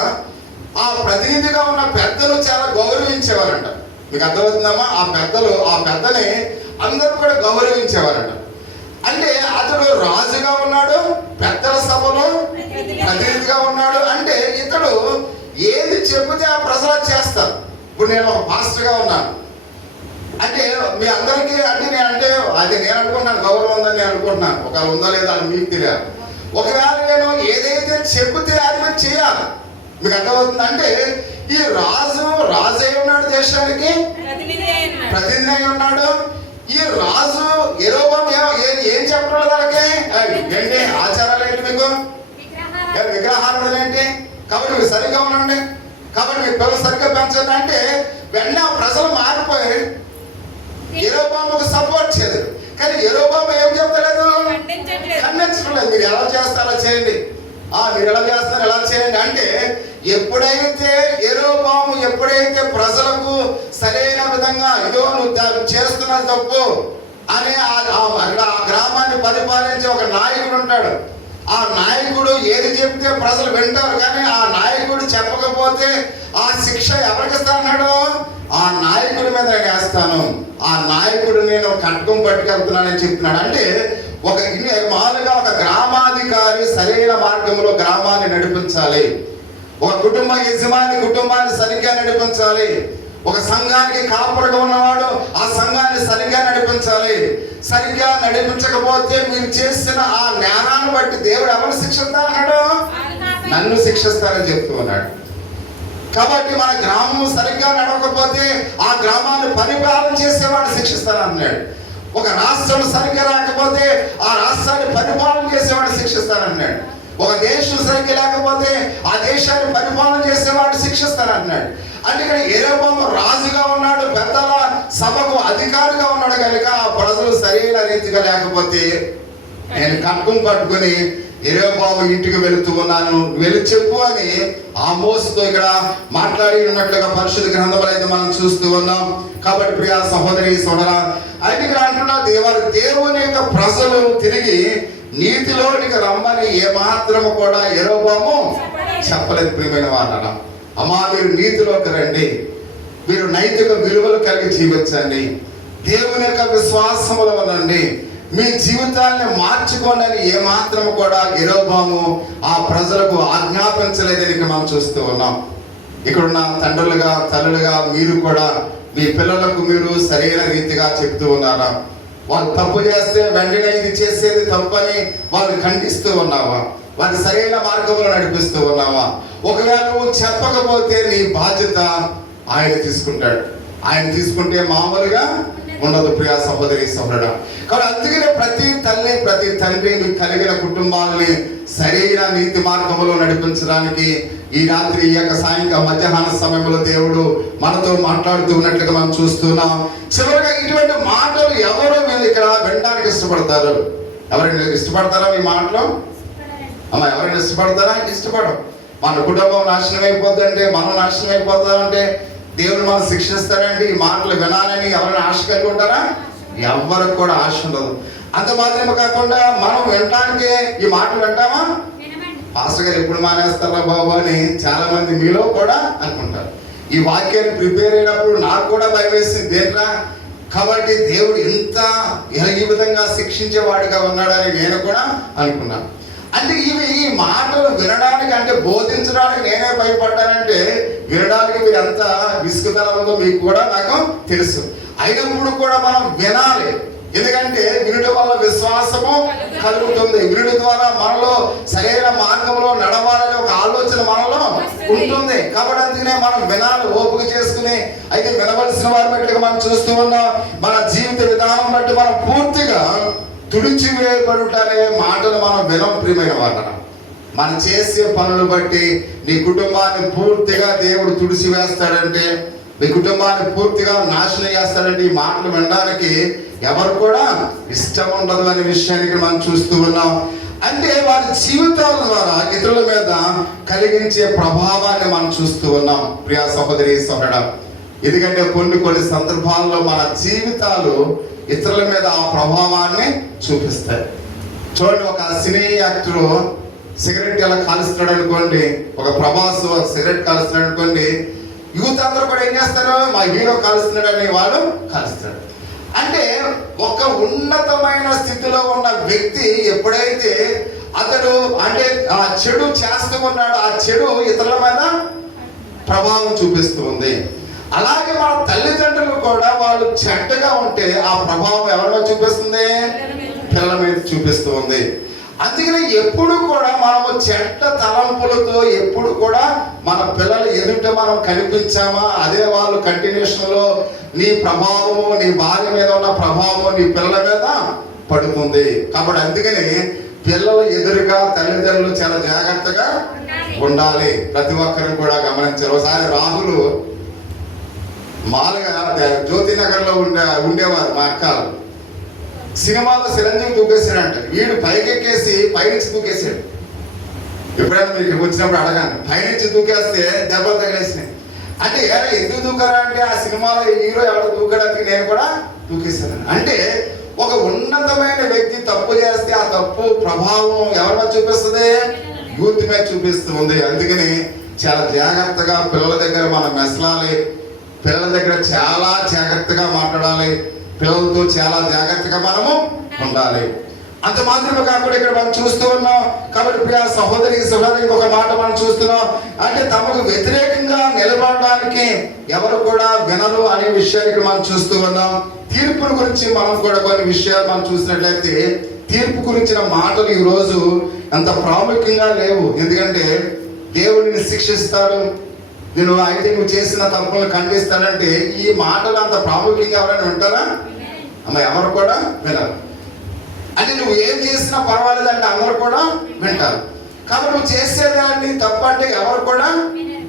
ఆ ప్రతినిధిగా ఉన్న పెద్దలు చాలా గౌరవించేవారంట. మీకు అర్థమవుతుందమ్మా? ఆ పెద్దని అందరూ కూడా గౌరవించేవారంట. అంటే అతడు రాజుగా ఉన్నాడు, పెద్దల సభలో ప్రతినిధిగా ఉన్నాడు. అంటే ఇతడు ఏది చెబితే ఆ ప్రజలు చేస్తారు. ఇప్పుడు నేను ఒక పాస్టర్గా ఉన్నాను అంటే మీ అందరికీ అంటే నేను అనుకుంటున్నాను గౌరవం ఉందని నేను అనుకుంటున్నాను. ఒక ఉందో లేదో అని మీకు తెలియాలి. ఒకవేళ నేను ఏదైతే చెబితే అది మీరు చేయాలి. మీకు అర్థమవుతుంది? అంటే ఈ రాజే ఉన్నాడు, దేశానికి ప్రతినిధి అయి ఉన్నాడు. ఈ రాజు యెరొబోము ఏం చెప్పడం వాళ్ళకి ఏంటి ఆచారాలు ఏంటి? మీకు విగ్రహాలు ఏంటి? కాబట్టి మీరు సరిగ్గా ఉండండి, కాబట్టి మీ పిల్లలు సరిగ్గా పెంచండి అంటే వెంటనే ప్రజలు మారిపోయి యెరొబోముకు సపోర్ట్ చేయలేదు. కానీ యెరొబోము ఏం చెప్తలేదు? ఖండించడం లేదు. మీరు ఎలా చేస్తారో చేయండి, మీరు ఎలా చేస్తారు ఎలా చేయండి అంటే ఎప్పుడైతే యెరొబోము ప్రజలకు సరైన విధంగా ఇదో నువ్వు చేస్తున్న తప్పు అని అక్కడ ఆ గ్రామాన్ని పరిపాలించే ఒక నాయకుడు ఉంటాడు. ఆ నాయకుడు ఏది చెప్తే ప్రజలు వింటారు. కానీ ఆ నాయకుడు చెప్పకపోతే ఆ శిక్ష ఎవరికి ఇస్తాడు? ఆ నాయకుడి మీద నేను వేస్తాను, ఆ నాయకుడు నేను ఖడ్గం పట్టుకెళ్తున్నానని చెప్తున్నాడు. అంటే మామూలుగా ఒక గ్రామాధికారి సరైన మార్గంలో గ్రామాన్ని నడిపించాలి. ఒక కుటుంబ యజమాని కుటుంబాన్ని సరిగ్గా నడిపించాలి. ఒక సంఘానికి కాపురగా ఉన్నవాడు ఆ సంఘాన్ని సరిగ్గా నడిపించాలి. సరిగ్గా నడిపించకపోతే మీరు చేసిన ఆ నేరాన్ని బట్టి దేవుడు ఎవరు శిక్షిస్తాడు? నన్ను శిక్షిస్తారని చెప్తూ ఉన్నాడు. కాబట్టి మన గ్రామం సరిగ్గా నడవకపోతే ఆ గ్రామాన్ని పరిపాలన చేసేవాడు శిక్షిస్తానన్నాడు. ఒక రాష్ట్రం సరిగ్గా రాకపోతే ఆ రాష్ట్రాన్ని పరిపాలన చేసేవాడు శిక్షిస్తానన్నాడు. ఒక దేశం సరిగ్గా లేకపోతే ఆ దేశాన్ని పరిపాలన చేసేవాడు శిక్షిస్తానన్నాడు. అంటే ఇక్కడ యెరొబోము రాజుగా ఉన్నాడు, పెద్దల సభకు అధికారిగా ఉన్నాడు కనుక ఆ ప్రజలు సరైన రీతిగా లేకపోతే నేను ఖడ్గం పట్టుకుని యెరొబోము ఇంటికి వెళుతూ ఉన్నాను, వెళ్ళి చెప్పు అని ఆమోసుతో ఇక్కడ మాట్లాడి ఉన్నట్లుగా పరిశుద్ధ గ్రంథంలో అయితే మనం చూస్తూ ఉన్నాం. కాబట్టి ప్రియ సహోదరి సోదరా, అయితే ఇక్కడ అంటున్నా దేవుని యొక్క ప్రజలు తిరిగి నీతిలోనికి రమ్మని ఏమాత్రము కూడా యెరొబోము చెప్పలేదు. ప్రియమైన వాళ్ళ అమ్మా, మీరు నీతిలోకి రండి, మీరు నైతిక విలువలు కలిగి జీవించండి, దేవుని యొక్క విశ్వాసములో ఉండండి, మీ జీవితాన్ని మార్చుకోండి అని ఏమాత్రం కూడా యెరొబోము ఆ ప్రజలకు ఆజ్ఞాపించలేదని మనం చూస్తూ ఉన్నాం. ఇక్కడున్న తండ్రులుగా తల్లులుగా మీరు కూడా మీ పిల్లలకు మీరు సరైన రీతిగా చెప్తూ ఉన్నారా? వాళ్ళు తప్పు చేస్తే వెంటనే ఇది చేసేది తప్పని వాళ్ళు ఖండిస్తూ ఉన్నావా? వారిని సరైన మార్గంలో నడిపిస్తూ ఉన్నావా? ఒకవేళ నువ్వు చెప్పకపోతే నీ బాధ్యత ఆయన తీసుకుంటాడు. ఆయన తీసుకుంటే మామూలుగా ఉండదు ప్రియా సహోదరి సహోదరుడా. కాబట్టి అందుకనే ప్రతి తల్లి ప్రతి తండ్రి మీకు కలిగిన కుటుంబాలని సరైన నీతి మార్గంలో నడిపించడానికి ఈ రాత్రి ఈ యొక్క సాయంకాలం మధ్యాహ్న సమయంలో దేవుడు మనతో మాట్లాడుతూ ఉన్నట్లుగా మనం చూస్తున్నాం. చివరిగా ఇటువంటి మాటలు ఎవరు మీరు ఇక్కడ వినడానికి ఇష్టపడతారు? ఎవరైనా ఇష్టపడతారా ఈ మాటలు? అమ్మ, ఎవరైనా ఇష్టపడతారా? ఇష్టపడం. మన కుటుంబం నాశనం అయిపోద్దంటే, మనం నాశనం అయిపోతామంటే, దేవుడు మనం శిక్షిస్తాడంటే ఈ మాటలు వినాలని ఎవరైనా ఆశ కలిగి ఉంటారా? ఎవరికి కూడా ఆశ ఉండదు. అంత మాత్రమే కాకుండా మనం వినటానికి ఈ మాటలు వింటామా? పాస్టర్ గారు ఎప్పుడు మానేస్తారా బాబు అని చాలా మంది మీలో కూడా అనుకుంటారు. ఈ వాక్యాన్ని ప్రిపేర్ అయినప్పుడు నాకు కూడా భయం వేసింది, దేంట్రా కాబట్టి దేవుడు ఇంత ఈ విధంగా శిక్షించేవాడిగా ఉన్నాడని నేను కూడా అనుకున్నాను. అంటే ఇవి ఈ మాటలు వినడానికి, అంటే బోధించడానికి నేనే భయపడ్డానంటే వినడానికి మీరు ఎంత విసుగుదల ఉందో మీకు కూడా నాకు తెలుసు. అయినప్పుడు కూడా మనం వినాలి. ఎందుకంటే వినుట వల్ల విశ్వాసము కలుగుతుంది. వినుట ద్వారా మనలో సరైన మార్గంలో నడవాలనే ఒక ఆలోచన మనలో ఉంటుంది. కాబట్టి అందుకనే మనం వినాలి, ఓపిక చేసుకుని. అయితే వినవలసిన వారి బట్టి మనం చూస్తూ ఉన్నాం. మన జీవిత విధానం బట్టి మనం పూర్తిగా తుడిచివేయబడుటనే మాటలు మనం వినం. ప్రియమైన వాళ్ళ, మనం చేసే పనులు బట్టి నీ కుటుంబాన్ని పూర్తిగా దేవుడు తుడిచివేస్తాడంటే, మీ కుటుంబాన్ని పూర్తిగా నాశనం చేస్తాడంటే ఈ మాటలు వినడానికి ఎవరు కూడా ఇష్టం ఉండదు అనే విషయానికి మనం చూస్తూ ఉన్నాం. అంటే వారి జీవితాల ద్వారా ఇతరుల మీద కలిగించే ప్రభావాన్ని మనం చూస్తూ ఉన్నాం ప్రియా సహోదరి సహోదరుడా. ఎందుకంటే కొన్ని సందర్భాల్లో మన జీవితాలు ఇతరుల మీద ఆ ప్రభావాన్ని చూపిస్తాయి. చూడండి, ఒక సినీ యాక్టర్ సిగరెట్ ఎలా కాలుస్తున్నాడు అనుకోండి, ఒక ప్రభాస్ సిగరెట్ కాలుస్తున్నాడు అనుకోండి, యూత్ అందరూ కూడా ఏం చేస్తారు? మా హీరో కాలుస్తున్నాడని వాళ్ళు కాలుస్తారు. అంటే ఒక ఉన్నతమైన స్థితిలో ఉన్న వ్యక్తి ఎప్పుడైతే అతడు అంటే ఆ చెడు చేస్తూ ఉన్నాడో ఆ చెడు ఇతరుల మీద ప్రభావం చూపిస్తూ ఉంది. అలాగే మన తల్లిదండ్రులు కూడా వాళ్ళు చెడ్డగా ఉంటే ఆ ప్రభావం ఎవరి మీద చూపిస్తుంది? పిల్లల మీద చూపిస్తూ ఉంది. అందుకని ఎప్పుడు కూడా మనము చెడ్డ తలంపులతో ఎప్పుడు కూడా మన పిల్లలు ఎదుట మనం కనిపించామా, అదే వాళ్ళు కంటిన్యూషన్ లో నీ ప్రభావము, నీ భార్య మీద ఉన్న ప్రభావము నీ పిల్లల మీద పడుతుంది. కాబట్టి అందుకని పిల్లలు ఎదురుగా తల్లిదండ్రులు చాలా జాగ్రత్తగా ఉండాలి. ప్రతి ఒక్కరిని కూడా గమనించారు. ఒకసారి రాహుల్ మాలుగా జ్యోతినగర్ లో ఉండేవారు మా అక్క. సినిమాలో చిరంజీవి దూకేసాడంట, వీడు పైకెక్కేసి పైనుంచి దూకేసాడు. ఎప్పుడైనా మీకు వచ్చినప్పుడు అడగాను, పైనుంచి దూకేస్తే దెబ్బలు తగిలేసినాయి. అంటే ఎందుకు దూకారా అంటే ఆ సినిమాలో హీరో ఎవరు దూకడానికి నేను కూడా దూకేశాను. అంటే ఒక ఉన్నతమైన వ్యక్తి తప్పు చేస్తే ఆ తప్పు ప్రభావం ఎవరి మీద చూపిస్తుంది? యూత్ మీద చూపిస్తుంది. అందుకని చాలా జాగ్రత్తగా పిల్లల దగ్గర మనం మెసలాలి, పిల్లల దగ్గర చాలా జాగ్రత్తగా మాట్లాడాలి, పిల్లలతో చాలా జాగ్రత్తగా మనము ఉండాలి. అంత మాత్రమే కాకుండా ఇక్కడ మనం చూస్తూ ఉన్నాం. కాబట్టి ప్రియ సహోదరి సహోదరి ఇంకొక మాట మనం చూస్తున్నాం, అంటే తమకు వ్యతిరేకంగా నిలబడడానికి ఎవరు కూడా వినరు అనే విషయాన్ని మనం చూస్తూ ఉన్నాం. తీర్పుల గురించి మనం కూడా కొన్ని విషయాలు మనం చూసినట్లయితే తీర్పు గురించిన మాటలు ఈ రోజు అంత ప్రాముఖ్యంగా లేవు. ఎందుకంటే దేవుడిని శిక్షిస్తాడు, నేను అయితే నువ్వు చేసిన తప్పులను ఖండిస్తానంటే ఈ మాటలు అంత ప్రాముఖ్యంగా ఎవరైనా వింటారా? అమ్మ, ఎవరు కూడా వినరు. అంటే నువ్వు ఏం చేసినా పర్వాలేదంటే అందరూ కూడా వింటారు. కాబట్టి నువ్వు చేసేదాన్ని తప్పంటే ఎవరు కూడా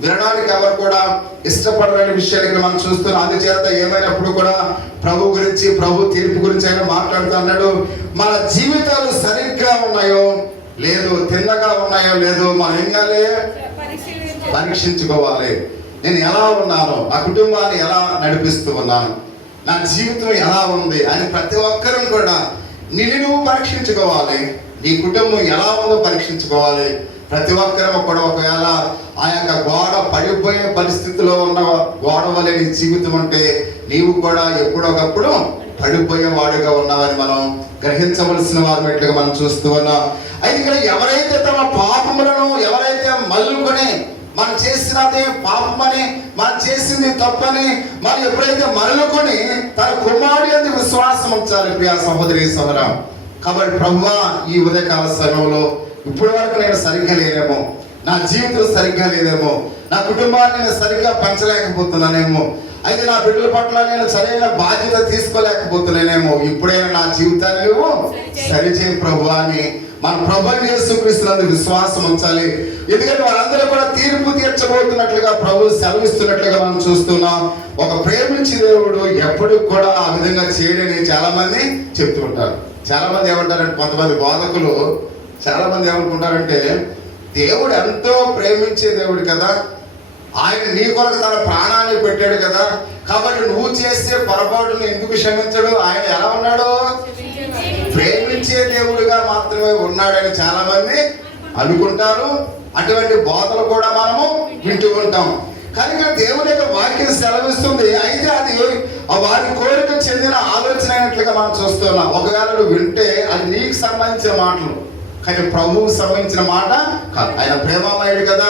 వినడానికి ఎవరు కూడా ఇష్టపడరనే విషయాన్ని మనం చూస్తున్నాం. అందుచేత ఏమైనప్పుడు కూడా ప్రభు గురించి, ప్రభు తీర్పు గురించి ఆయన మాట్లాడుతూ అన్నాడు, మన జీవితాలు సరిగ్గా ఉన్నాయో లేదు, తిన్నగా ఉన్నాయో లేదో మనం ఏం చేయాలి? పరీక్షించుకోవాలి. నేను ఎలా ఉన్నాను, నా కుటుంబాన్ని ఎలా నడిపిస్తూ ఉన్నాను, నా జీవితం ఎలా ఉంది అని ప్రతి ఒక్కరూ కూడా నిన్ను నువ్వు పరీక్షించుకోవాలి. నీ కుటుంబం ఎలా ఉందో పరీక్షించుకోవాలి. ప్రతి ఒక్కరూ కూడా ఒకవేళ ఆ యొక్క గోడ పడిపోయే పరిస్థితిలో ఉన్న గోడ వలె నీ జీవితం ఉంటే నీవు కూడా ఎప్పుడొకప్పుడు పడిపోయేవాడుగా ఉన్నావని మనం గ్రహించవలసిన వారినట్లుగా మనం చూస్తూ ఉన్నాం. అయితే ఇక్కడ ఎవరైతే తమ పాపములను ఎవరైతే మల్లుకొని మనం చేసినది పాపమని మనం చేసింది తప్పని మనం ఎప్పుడైతే మరలుకొని తన కుమారుడి యందు విశ్వాసం ఉంచాలి ప్రియ సహోదరి సోదరా. కాబట్టి ప్రభువా, ఈ ఉదయకాల సమయంలో ఇప్పటి వరకు నేను సరిగ్గా లేనేమో, నా జీవితం సరిగ్గా లేదేమో, నా కుటుంబాన్ని నేను సరిగ్గా పెంచలేకపోతున్నానేమో, అయితే నా బిడ్డల పట్ల నేను సరైన బాధ్యత తీసుకోలేకపోతున్నానేమో, ఇప్పుడైనా నా జీవితాన్ని నువ్వు సరిచేయి ప్రభువా అని మన ప్రభువైన యేసుక్రీస్తునందు విశ్వాసం ఉంచాలి. ఎందుకంటే వారందరూ కూడా తీర్పు తీర్చబోతున్నట్లుగా ప్రభు సెలవిస్తున్నట్లుగా మనం చూస్తున్నాం. ఒక ప్రేమించే దేవుడు ఎప్పుడు కూడా ఆ విధంగా చేయడని చాలా మంది చెప్తూ ఉంటారు. చాలా మంది ఏమంటారంటే, కొంతమంది బోధకులు చాలా మంది ఏమనుకుంటారంటే, దేవుడు ఎంతో ప్రేమించే దేవుడు కదా, ఆయన నీ కొరకు తన ప్రాణాన్ని పెట్టాడు కదా, కాబట్టి నువ్వు చేసే పొరపాటును ఎందుకు క్షమించడు? ఆయన ఎలా ఉన్నాడు? ప్రేమించే దేవుడిగా మాత్రమే ఉన్నాడని చాలా మంది అనుకుంటారు. అటువంటి బోధలు కూడా మనము వింటూ ఉంటాం. కనుక దేవుని యొక్క వాక్యం సెలవిస్తుంది. అయితే అది వారి కోరిక చెందిన ఆలోచన అయినట్లుగా మనం చూస్తున్నాం. ఒకవేళ నువ్వు వింటే అది నీకు సంబంధించిన మాటలు, కానీ ప్రభువుకు సంబంధించిన మాట కాదు. ఆయన ప్రేమమయుడు కదా,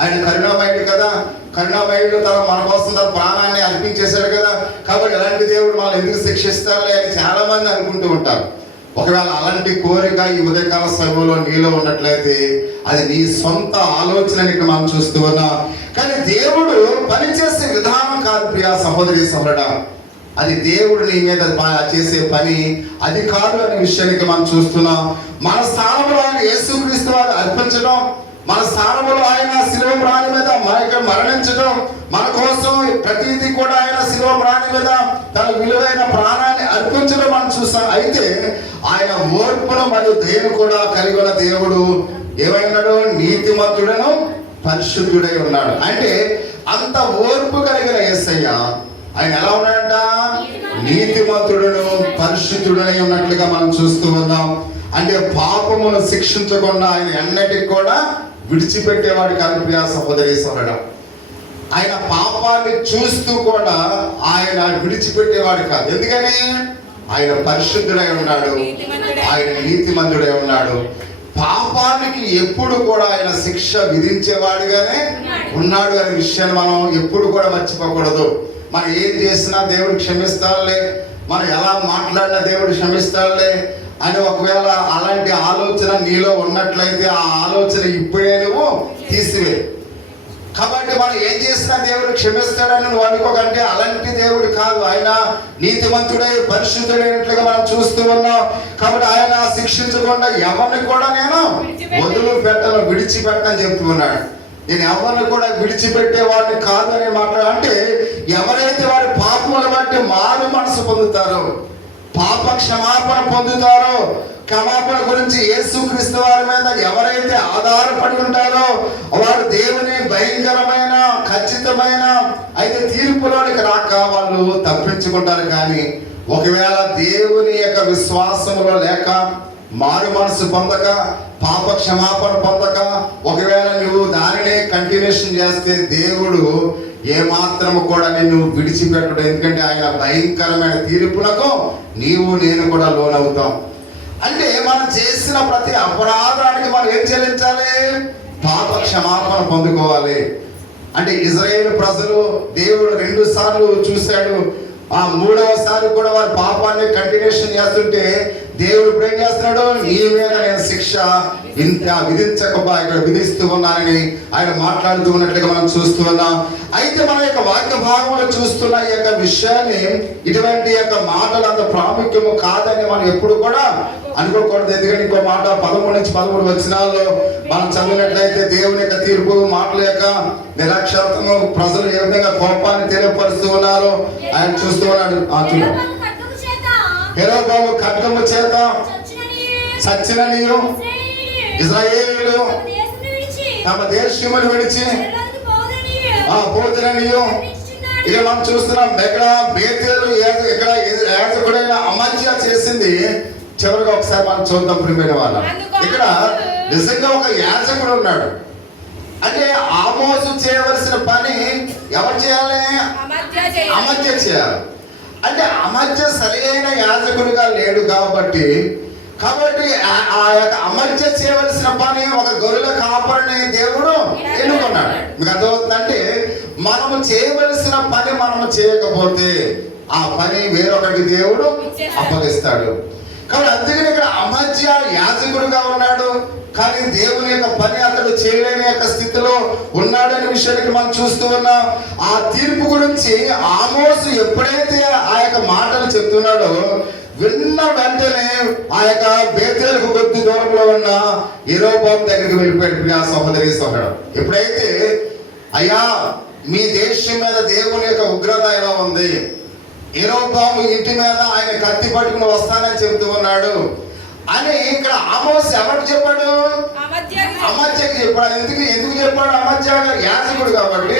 ఆయన కరుణామయుడు కదా, కరుణామయుడు మన కోసం తన ప్రాణాన్ని అర్పించేశాడు కదా, కాబట్టి ఎలాంటి దేవుడు మనం ఎందుకు శిక్షిస్తారో అని చాలా మంది అనుకుంటూ ఉంటారు. ఒకవేళ అలాంటి కోరిక ఈ ఉదయకాల సమయంలో నీలో ఉన్నట్లయితే అది నీ సొంత ఆలోచనని మనం చూస్తూ ఉన్నాం. కానీ దేవుడు పనిచేసే విధానం కాదు ప్రియా సహోదరి సహోదరుడా, అది దేవుడు నీ మీద చేసే పని అది కాదు అనే విషయానికి మనం చూస్తున్నాం. మన స్థానంలో ఆయన యేసుక్రీస్తు వారు అర్పించడం, మన స్థానంలో ఆయన శిలువ ప్రాణి మీద మరణించడం, మన కోసం ప్రతిదీ కూడా ఆయన శిలువ ప్రాణి మీద తన విలువైన ప్రాణాన్ని అర్పించడం మనం చూస్తాం. అయితే ఆయన ఓర్పును మరియు దయను కూడా కలిగి ఉన్న దేవుడు ఏమైనాడు? నీతిమంతుడను పరిశుద్ధుడై ఉన్నాడు. అంటే అంత ఓర్పు కలిగిన యేసయ్య ఆయన ఎలా ఉన్నాడంట? నీతిమంతుడును పరిశుద్ధుడై ఉన్నట్లుగా మనం చూస్తూ ఉన్నాం. అంటే పాపమును శిక్షించకుండా ఆయన ఎన్నటికి కూడా విడిచిపెట్టేవాడు కాదు ప్రియా సహోదరి సోదరుడా. ఆయన పాపాన్ని చూస్తూ కూడా ఆయన విడిచిపెట్టేవాడు కాదు. ఎందుకని? ఆయన పరిశుద్ధుడై ఉన్నాడు, ఆయన నీతిమంతుడై ఉన్నాడు. పాపానికి ఎప్పుడు కూడా ఆయన శిక్ష విధించేవాడుగానే ఉన్నాడు అనే విషయాన్ని మనం ఎప్పుడు కూడా మర్చిపోకూడదు. మనం ఏం చేసినా దేవుడు క్షమిస్తాడులే, మనం ఎలా మాట్లాడినా దేవుడు క్షమిస్తాడులే అని ఒకవేళ అలాంటి ఆలోచన నీలో ఉన్నట్లయితే ఆ ఆలోచన ఇప్పుడే నువ్వు తీసివే. కాబట్టి మనం ఏం చేసినా దేవుడు క్షమిస్తాడని నువ్వు అనుకోకంటే అలాంటి దేవుడు కాదు. ఆయన నీతిమంతుడై పరిశుద్ధుడైనట్లుగా మనం చూస్తూ ఉన్నాం. కాబట్టి ఆయన శిక్షించకుండా ఎవరిని కూడా నేను వదిలిపెట్టను, విడిచిపెట్టనని చెప్తూ ఉన్నాడు. నేను ఎవరిని కూడా విడిచిపెట్టే వాడిని కాదు అని అంటే ఎవరైతే వారి పాపములు బట్టి మారు మనసు పొందుతారో, పాప క్షమాపణ పొందుతారో, క్షమాపణ గురించి యేసుక్రీస్తు వారి మీద ఎవరైతే ఆధారపడి ఉంటారో వారు దేవుని భయంకరమైన ఖచ్చితమైన అయితే తీర్పులోనికి రాక వాళ్ళు తప్పించుకుంటారు. కానీ ఒకవేళ దేవుని యొక్క విశ్వాసములో లేక మారు మనసు పొందక పాప క్షమాపణ పొందక ఒకవేళ నువ్వు దానినే కంటిన్యూషన్ చేస్తే దేవుడు ఏమాత్రము కూడా నిన్ను విడిచిపెట్టడు. ఎందుకంటే ఆయన భయంకరమైన తీర్పులకు నీవు నేను కూడా లోనవుతాం. అంటే మనం చేసిన ప్రతి అపరాధానికి మనం ఏం చెల్లించాలి? పాప క్షమాపణ పొందుకోవాలి. అంటే ఇజ్రాయేలు ప్రజలు దేవుడు 2 సార్లు చూశాడు. ఆ 3వసారి కూడా వారి పాపాన్ని కంటిన్యూషన్ చేస్తుంటే దేవుడు ఇప్పుడు ఏం చేస్తున్నాడు? నీ మీద నేను శిక్ష విధించకపో ఇక్కడ విధిస్తూ ఉన్నానని ఆయన మాట్లాడుతూ ఉన్నట్లుగా మనం చూస్తూ ఉన్నాం. అయితే మన యొక్క వాక్య భాగంలో చూస్తున్న ఈ యొక్క విషయాన్ని ఇటువంటి యొక్క మాటలు అంత ప్రాముఖ్యము కాదని మనం ఎప్పుడు కూడా అనుకోకూడదు. ఎందుకంటే ఇంకో మాట 13 నుంచి 13 వచనాల్లో మనం చదివినట్లయితే దేవుని యొక్క తీర్పు మాటల యొక్క నిరక్షరతను ప్రజలు ఏ విధంగా కోపాన్ని తెలియపరుస్తూ ఉన్నారో ఆయన చూస్తూ ఉన్నాడు. యెరొబాము ఖడ్గము చేత చచ్చిననియు ఇశ్రాయేలీయులు తమ దేశమును విడిచి పోతుననియు. ఇక మనం చూస్తున్నాం ఎక్కడ బేతేలు ఇక్కడ యాజకుడైన అమజ్యా చేసింది చివరిగా ఒకసారి మనం చూద్దాం ప్రియమైన వాళ్ళ. ఇక్కడ నిజంగా ఒక యాజకుడు ఉన్నాడు. అంటే ఆమోసు చేయవలసిన పని ఎవరు చేయాలి? అమధ్య చేయాలి. అంటే అమధ్య సరైన యాజకుడిగా లేడు కాబట్టి ఆ యొక్క అమధ్య చేయవలసిన పని ఒక గొర్రెల కాపరిని దేవుడు ఎన్నుకున్నాడు. మీకు అర్థమవుతుందంటే మనము చేయవలసిన పని మనము చేయకపోతే ఆ పని వేరొకటి దేవుడు అప్పగిస్తాడు. కాబట్టి అందుకని ఇక్కడ అమధ్య యాజకుడుగా ఉన్నాడు, కానీ దేవుని యొక్క పని అతడు చేయలేని యొక్క స్థితిలో ఉన్నాడనే విషయానికి మనం చూస్తూ ఉన్నాం. ఆ తీర్పు గురించి ఆమోసు ఎప్పుడైతే ఆ యొక్క మాటలు చెప్తున్నాడో విన్న వెంటనే ఆ యొక్క బేతేలుకు కొద్ది దూరంలో ఉన్న యెరోబాము దగ్గరికి వెళ్ళిపోయాడు. ఆ సహోదరి సహోదరుడు ఎప్పుడైతే అయ్యా మీ దేశం మీద దేవుని యొక్క ఉగ్రత ఎలా ఉంది, యెరోబాము ఇంటి మీద ఆయన కత్తి పట్టుకుని వస్తానని చెబుతూ ఉన్నాడు అని ఇక్కడ ఆమోస్ ఎవరికి చెప్పాడు? అమధ్యకి చెప్పాడు. ఎందుకు చెప్పాడు? అమధ్య యాజకుడు కాబట్టి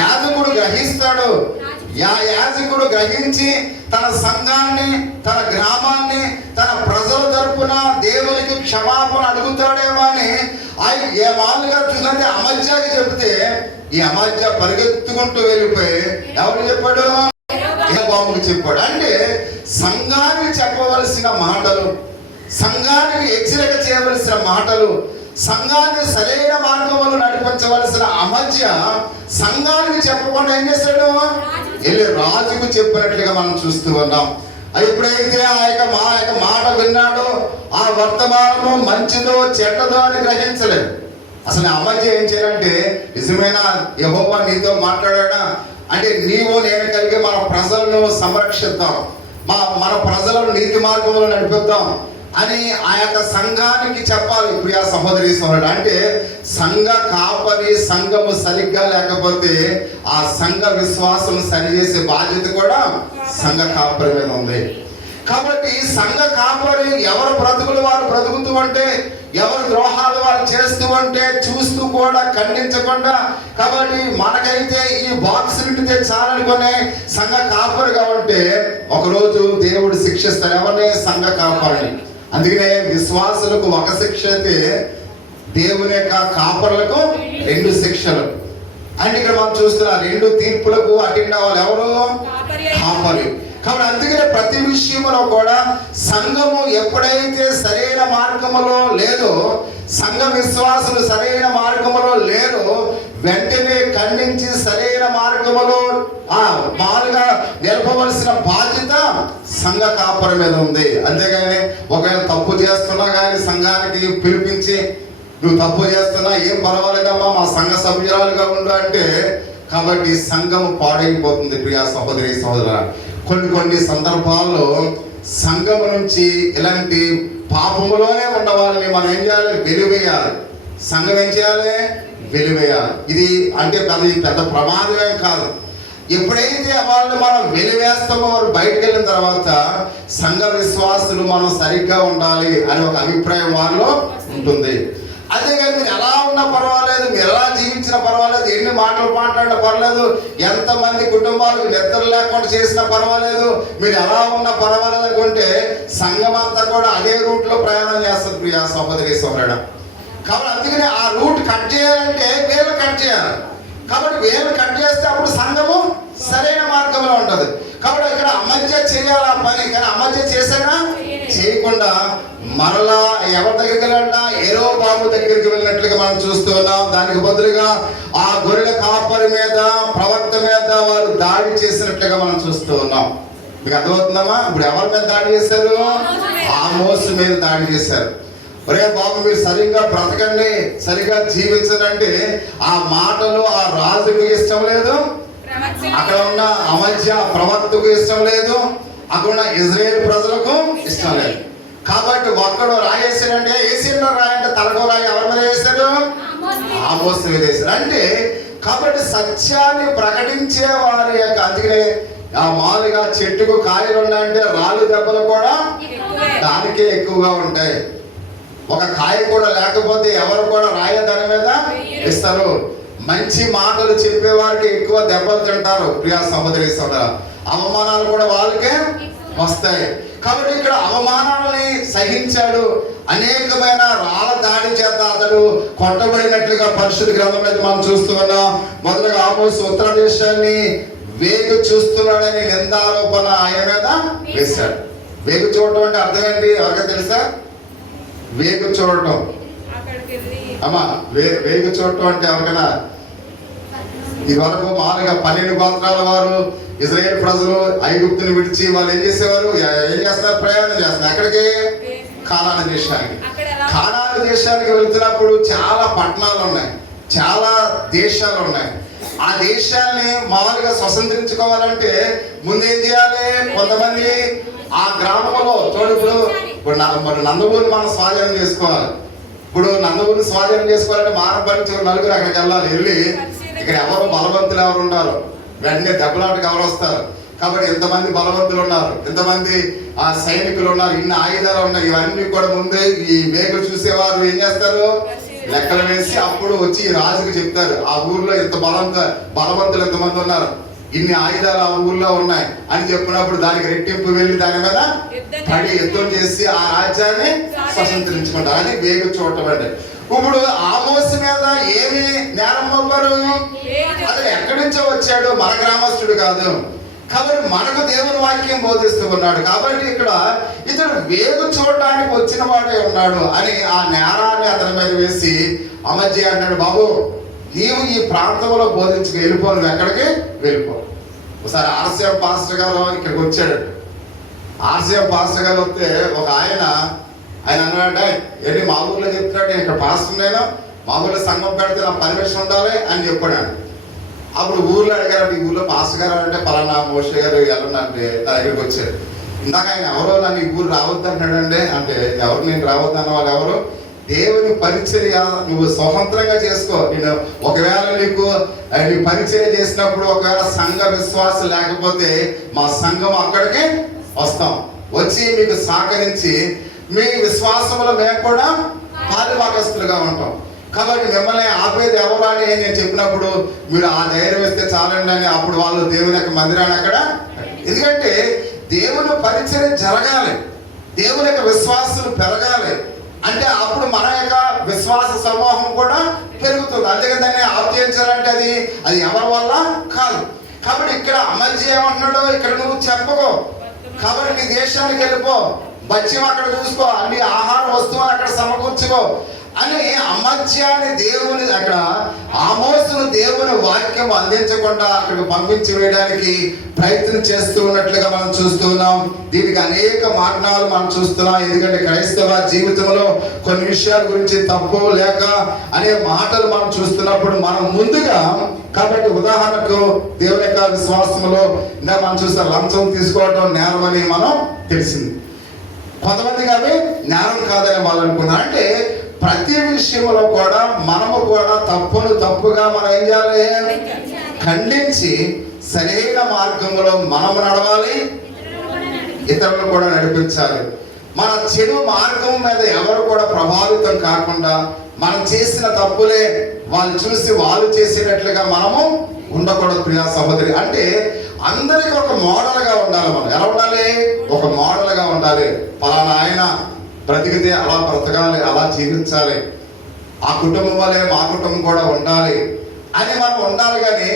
యాజకుడు గ్రహిస్తాడు. యాజకుడు గ్రహించి తన సంఘాన్ని, తన గ్రామాన్ని, తన ప్రజల తరపున దేవునికి క్షమాపణ అడుగుతాడేమో అని ఏ మామూలుగా చూస్తే అమధ్యకి చెబితే ఈ అమధ్య పరిగెత్తుకుంటూ వెళ్ళిపోయి ఎవరు చెప్పాడు? యెరోబాముకి చెప్పాడు. అంటే సంఘానికి చెప్పవలసిన మాటలు, సంఘానికి హెచ్చరిక చేయవలసిన మాటలు, సంఘాన్ని సరైన మార్గంలో నడిపించవలసిన అమధ్య సంఘానికి చెప్పకుండా ఏం చేశాడు? వెళ్ళి రాజుకు చెప్పినట్లుగా మనం చూస్తూ ఉన్నాం. ఎప్పుడైతే ఆ యొక్క మాట విన్నాడో ఆ వర్తమానము మంచిదో చెడ్డదో అని గ్రహించలేదు. అసలు అమధ్య ఏం చేయాలంటే నిజమైన యెహోవా నీతో మాట్లాడా అంటే నీవు నేను కలిగి మన ప్రజలను సంరక్షిద్దాం, మన ప్రజలను నీతి మార్గంలో నడిపిద్దాం అని ఆ యొక్క సంఘానికి చెప్పాలి. ప్రియ సహోదరి సహోదరుడు, అంటే సంఘ కాపరి సంఘము సరిగ్గా లేకపోతే ఆ సంఘ విశ్వాసం సరిచేసే బాధ్యత కూడా సంఘ కాపరి మీద ఉంది. కాబట్టి సంఘ కాపరి ఎవరు బ్రతుకులు వారు బ్రతుకుతూ ఉంటే, ఎవరు ద్రోహాలు వారు చేస్తూ ఉంటే చూస్తూ కూడా ఖండించకుండా, కాబట్టి మనకైతే ఈ బాక్స్ నిండితే చాలనుకునే సంఘ కాపరిగా ఉంటే ఒకరోజు దేవుడు శిక్షిస్తాడు. ఎవరిని? సంఘ కాపరిని. అందుకనే విశ్వాసులకు ఒక శిక్ష అయితే దేవుని యొక్క కాపరులకు 2 శిక్షలు. అంటే ఇక్కడ మనం చూస్తున్నా 2 తీర్పులకు అటెండ్ అవ్వాలి. ఎవరు? కాపరి. కాబట్టి అందుకనే ప్రతి విషయంలో కూడా సంఘము ఎప్పుడైతే సరైన మార్గములో లేదో, సంఘ విశ్వాసులు సరైన మార్గములో లేరో వెంటనే ఖండించి సరైన మార్గములో మాలుగా నిలపవలసిన బాధ్యత సంఘ కాపరి మీద ఉంది. అంతేగాని ఒకవేళ తప్పు చేస్తున్నా కానీ సంఘానికి పిలిపించి నువ్వు తప్పు చేస్తున్నా ఏం పర్వాలేదమ్మా మా సంఘ సభ్యురాలుగా ఉండు అంటే, కాబట్టి సంఘము పాడైపోతుంది. ప్రియా సహోదరి సహోదరుల, కొన్ని సందర్భాల్లో సంఘము నుంచి ఇలాంటి పాపములోనే ఉన్న వాళ్ళని మనం ఏం చేయాలి? వెలివేయాలి. సంఘం ఏం చేయాలి? వెలివేయాలి. ఇది అంటే పెద్ద ప్రమాదమేం కాదు. ఎప్పుడైతే వాళ్ళని మనం వెలివేస్తామో వారు బయటకు వెళ్ళిన తర్వాత సంఘ విశ్వాసులు మనం సరిగ్గా ఉండాలి అనే ఒక అభిప్రాయం వారిలో ఉంటుంది. అంతేగాని మీరు ఎలా ఉన్నా పర్వాలేదు, మీరు ఎలా జీవించినా పర్వాలేదు, ఎన్ని మాటలు మాట్లాడినా పర్వాలేదు, ఎంతమంది కుటుంబాలకు నిద్ర లేకుండా చేసినా పర్వాలేదు, మీరు ఎలా ఉన్నా పర్వాలేదు అనుకుంటే సంఘం అంతా కూడా అదే రూట్లో ప్రయాణం చేస్తుంది. ప్రియా సహోదరి సహోదరుడు, కాబట్టి అందుకని ఆ రూట్ కట్ చేయాలంటే వేలు కట్ చేయాలి. కాబట్టి వేలు కట్ చేస్తే అప్పుడు సంఘము సరైన మార్గంలో ఉంటుంది. కాబట్టి ఇక్కడ అమధ్య చేయాలి ఆ పని, కానీ అమధ్య చేసాగా చేయకుండా మరలా ఎవరి దగ్గరికి వెళ్ళంట? యెరోబాము దగ్గరికి వెళ్ళినట్లుగా మనం చూస్తూ ఉన్నాం. దానికి బదులుగా ఆ గొర్రెల కాపరి మీద, ప్రవక్త మీద వారు దాడి చేసినట్లుగా మనం చూస్తూ ఉన్నాం. మీకు అర్థమవుతుందమ్మా? ఇప్పుడు ఎవరి మీద దాడి చేశారు? ఆమోసు మీద దాడి చేశారు. ఒరే బాబు మీరు సరిగ్గా బ్రతకండి, సరిగ్గా జీవించనంటే ఆ మాటలు ఆ రాజుకు ఇష్టం లేదు, అక్కడ ఉన్న అమధ్య ప్రవక్తకు ఇష్టం లేదు, అక్కడ ఉన్న ఇజ్రాయేల్ ప్రజలకు ఇష్టం లేదు. కాబట్టి ఒక్కడు రాయేసాడంటే ఏసీలో రాయంటే తలకో రాయి ఎవరి మీద వేశాడు? ఆమోసు మీద వేశాడు. అంటే కాబట్టి సత్యాన్ని ప్రకటించే వారి యొక్క, అందుకనే ఆ మామూలుగా చెట్టుకు కాయలు ఉన్నాయంటే రాళ్ళు దెబ్బలు కూడా దానికే ఎక్కువగా ఉంటాయి. ఒక కాయ కూడా లేకపోతే ఎవరు కూడా రాయ దాని మీద ఇస్తారు. మంచి మాటలు చెప్పే వారికి ఎక్కువ దెబ్బలు తింటారు. ప్రియా సహోదరి సోదర, అవమానాలు కూడా వాళ్ళకే వస్తాయి. కాబట్టి ఇక్కడ అవమానాలని సహించాడు. అనేకమైన రాళ్ళ దాడి చేత అతడు కొట్టబడినట్లుగా పరిశుద్ధ గ్రంథంలో అయితే మనం చూస్తూ ఉన్నాం. మొదటగా ఆమోసు ఉత్తర దేశాన్ని వేగు చూస్తున్నాడని నిందారోపణ ఆయన మీద వేశాడు. వేగు చూడటం అంటే అర్థం ఏంటి? ఎవరికైనా తెలుసా? వేగు చూడటం అమ్మా, వేగు చూడటం అంటే ఎవరికైనా ఈ వరకు మామూలుగా 12 గోత్రాల వారు ఇజ్రాయేల్ ప్రజలు ఐగుప్తుని విడిచి వాళ్ళు ఏం చేసేవారు? ఏం చేస్తున్నారు? ప్రయాణం చేస్తున్నారు. ఎక్కడికి? కానాను దేశానికి. కానాను దేశానికి వెళ్తున్నప్పుడు చాలా పట్టణాలు ఉన్నాయి, చాలా దేశాలు ఉన్నాయి. ఆ దేశాన్ని మామూలుగా స్వతంత్రించుకోవాలంటే ముందేం చేయాలి? కొంతమంది ఆ గ్రామంలో ఇప్పుడు నందమూరిని మనం స్వాధీనం చేసుకోవాలి. ఇప్పుడు నందమూరిని స్వాధీనం చేసుకోవాలంటే మానవ నలుగురు అక్కడికి వెళ్ళి ఇక్కడ ఎవరు బలవంతులు ఎవరు ఉన్నారు, వెంటనే దెబ్బలాటకు ఎవరు వస్తారు. కాబట్టి ఎంతమంది బలవంతులు ఉన్నారు, ఎంతమంది ఆ సైనికులు ఉన్నారు, ఇన్ని ఆయుధాలు ఉన్నాయి, ఇవన్నీ కూడా ముందే ఈ వేగులు చూసేవారు ఏం చేస్తారు? లెక్కలు వేసి అప్పుడు వచ్చి రాజుకు చెప్తారు, ఆ ఊర్లో ఎంత బలవంతులు ఎంతమంది ఉన్నారు, ఇన్ని ఆయుధాలు ఆ ఊర్లో ఉన్నాయి అని చెప్పినప్పుడు దానికి రెట్టింపు వెళ్ళి దాని మీద పడి యుద్ధం చేసి ఆ రాజ్యాన్ని స్వతంత్రించుకుంటారు. అది వేగు చూడటం అంటే. ఇప్పుడు ఆమోసు మీద ఏమి నేరం మోపారు? అతను ఎక్కడి నుంచో వచ్చాడు, మన గ్రామస్తుడు కాదు. కాబట్టి మనకు దేవుని వాక్యం బోధిస్తూ ఉన్నాడు. కాబట్టి ఇక్కడ ఇతడు వేగు చూడడానికి వచ్చిన వాడే ఉన్నాడు అని ఆ నేరాన్ని అతని మీద వేసి అమజ్జి అన్నాడు, బాబు నీవు ఈ ప్రాంతంలో బోధించుకు వెళ్ళిపో, నువ్వు ఎక్కడికి వెళ్ళిపో. ఒకసారి ఆర్సీఎం పాస్టర్ గారు ఇక్కడికి వచ్చాడు. ఆర్సీఎం పాస్టర్ గారు వస్తే ఒక ఆయన అన్నాడంటే, ఏంటి మా ఊర్లో చెప్తున్నాడు, నేను ఇక్కడ పాస్టర్, నేను మా ఊర్లో సంఘం పెడితే నా పర్మిషన్ ఉండాలి అని చెప్పాడు. అప్పుడు ఊర్లో అడిగారు, ఈ ఊర్లో పాస్టర్ గారు అంటే పలానా మోషే గారు వెళ్ళండి నా దగ్గరికి వచ్చారు. ఇందాక ఆయన ఎవరో నన్ను ఈ ఊరు రావద్దు అంటాడండి అంటే, ఎవరు నేను రావద్దన్న వాళ్ళు ఎవరు? దేవుని పరిచర్య నువ్వు స్వతంత్రంగా చేసుకో. నేను ఒకవేళ నీకు పరిచర్య చేసినప్పుడు ఒకవేళ సంఘ విశ్వాసం లేకపోతే మా సంఘం అక్కడికి వస్తాం, వచ్చి మీకు సహకరించి మీ విశ్వాసంలో మేము కూడా పాలుభాగస్తులుగా ఉంటాం. కాబట్టి మిమ్మల్ని ఆపేది ఎవరు అని నేను చెప్పినప్పుడు మీరు ఆ ధైర్యం ఇస్తే చాలండి అని అప్పుడు వాళ్ళు దేవుని యొక్క మందిరాన్ని అక్కడ, ఎందుకంటే దేవుని పరిచర్య జరగాలి, దేవుని యొక్క విశ్వాసులు పెరగాలి అంటే అప్పుడు మన యొక్క విశ్వాస సమూహం కూడా పెరుగుతుంది. అంతేకాదు దాన్ని ఆప్యాయించాలంటే అది ఎవరి వల్ల కాదు. కాబట్టి ఇక్కడ అమర్జీ ఏమంటున్నాడు, ఇక్కడ నువ్వు చెప్పుకో, కాబట్టి నీ దేశానికి వెళ్ళిపో, బత్యం అక్కడ చూసుకో, అన్ని ఆహార వస్తువులు అక్కడ సమకూర్చుకో అని అమర్త్యాన్ని దేవుని అక్కడ ఆమోసును దేవుని వాక్యం అందించకుండా అక్కడికి పంపించి వేయడానికి ప్రయత్నం చేస్తూ ఉన్నట్లుగా మనం చూస్తూ ఉన్నాం. దీనికి అనేక మార్గాలు మనం చూస్తున్నాం. ఎందుకంటే క్రైస్తవ జీవితంలో కొన్ని విషయాల గురించి తప్పు లేక అనే మాటలు మనం చూస్తున్నప్పుడు మనం ముందుగా, కాబట్టి ఉదాహరణకు దేవుని యొక్క విశ్వాసంలో ఇంకా మనం చూస్తే లంచం తీసుకోవడం నేరం అని మనం తెలిసింది. కొంతమందికి అవి నేరం కాదని వాళ్ళు అనుకున్నారు. అంటే ప్రతి విషయంలో కూడా మనము కూడా తప్పుగా మనం ఏం చేయాలి? ఖండించి సరైన మార్గంలో మనము నడవాలి, ఇతరులను కూడా నడిపించాలి. మన చెడు మార్గం మీద ఎవరు కూడా ప్రభావితం కాకుండా మనం చేసిన తప్పులే వాళ్ళు చూసి వాళ్ళు చేసేటట్లుగా మనము ఉండకూడదు. ప్రియా సహోదరి, అంటే అందరికి ఒక మోడల్గా ఉండాలి. మనం ఎలా ఉండాలి? ఒక మోడల్గా ఉండాలి. పలానా ఆయన బ్రతికితే అలా బ్రతకాలి, అలా జీవించాలి, ఆ కుటుంబం వల్లే మా కుటుంబం కూడా ఉండాలి అని మనం ఉండాలి. కానీ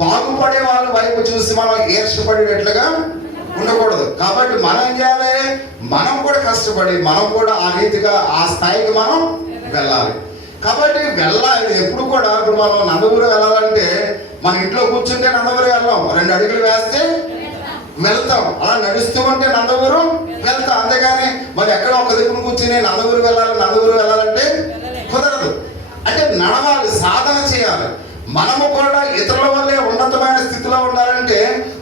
బాగుపడే వాళ్ళ వైపు చూసి మనం ఈర్ష్యపడేటట్లుగా ఉండకూడదు. కాబట్టి మనం ఏం చేయాలి? మనం కూడా కష్టపడి మనం కూడా ఆ రీతిగా ఆ స్థాయికి మనం వెళ్ళాలి. కాబట్టి వెళ్ళాలి ఎప్పుడు కూడా. ఇప్పుడు మనం నందమూరి వెళ్ళాలంటే మన ఇంట్లో కూర్చుంటే నందమూరి వెళ్ళాం, 2 అడుగులు వేస్తే వెళ్తాం, అలా నడుస్తూ ఉంటే నందమూరు వెళ్తాం. అంతేగాని మరి ఎక్కడ ఒక దగ్గర కూర్చుని నందమూరు వెళ్ళాలంటే కుదరదు. అంటే నడవాలి, సాధన చేయాలి. మనము కూడా ఇతరుల వల్లే ఉన్నతమైన స్థితిలో ఉండాలంటే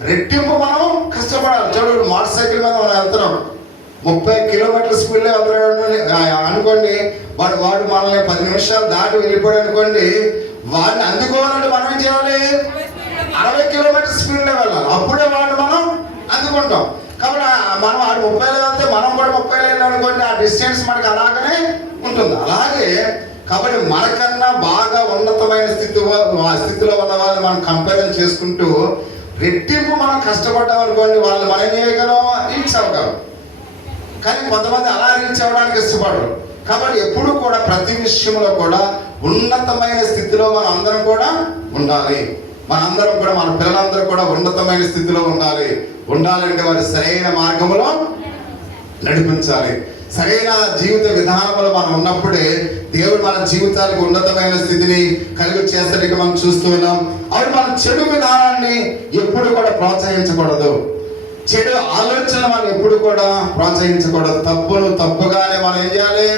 రెట్టింపు మనం కష్టపడాలి. చూడండి, మోటార్ సైకిల్ మీద మనం వెళ్తున్నాం, 30 కిలోమీటర్ల స్పీడ్లో వెళ్తున్నాడు అనుకోండి. వాడు మనల్ని 10 నిమిషాలు దాటి వెళ్ళిపోయాడు అనుకోండి. వాడిని అందుకోవాలంటే మనం ఏం చేయాలి? 60 కిలోమీటర్ స్పీడ్లో వెళ్ళాలి, అప్పుడే వాడు మనం అందుకుంటాం. కాబట్టి మనం వాడు 30లో వెళ్తే మనం కూడా 30లో వెళ్ళాలనుకోండి, ఆ డిస్టెన్స్ మనకి అలాగనే ఉంటుంది. అలాగే కాబట్టి మనకన్నా బాగా ఉన్నతమైన స్థితిలో ఉన్న వాళ్ళని మనం కంపేర్ చేసుకుంటూ రెట్టింపు మనం కష్టపడ్డాం అనుకోండి, వాళ్ళు మనం చేయగలం, రీచ్ అవ్వగలం. కానీ కొంతమంది అలా రీచ్ అవ్వడానికి ఇష్టపడరు. కాబట్టి ఎప్పుడు కూడా ప్రతి విషయంలో కూడా ఉన్నతమైన స్థితిలో మనం అందరం కూడా ఉండాలి. మనందరం కూడా మన పిల్లలందరూ కూడా ఉన్నతమైన స్థితిలో ఉండాలంటే వారి సరైన మార్గంలో నడిపించాలి. సరైన జీవిత విధానంలో మనం ఉన్నప్పుడే దేవుడు మన జీవితాలకు ఉన్నతమైన స్థితిని కలిగి చేస్తానికి మనం చూస్తూ ఉన్నాం. అప్పుడు మన చెడు విధానాన్ని ఎప్పుడు కూడా ప్రోత్సహించకూడదు. చెడు ఆలోచన మనం ఎప్పుడు కూడా ప్రోత్సహించకూడదు. తప్పును తప్పుగానే మనం ఏం చేయాలి?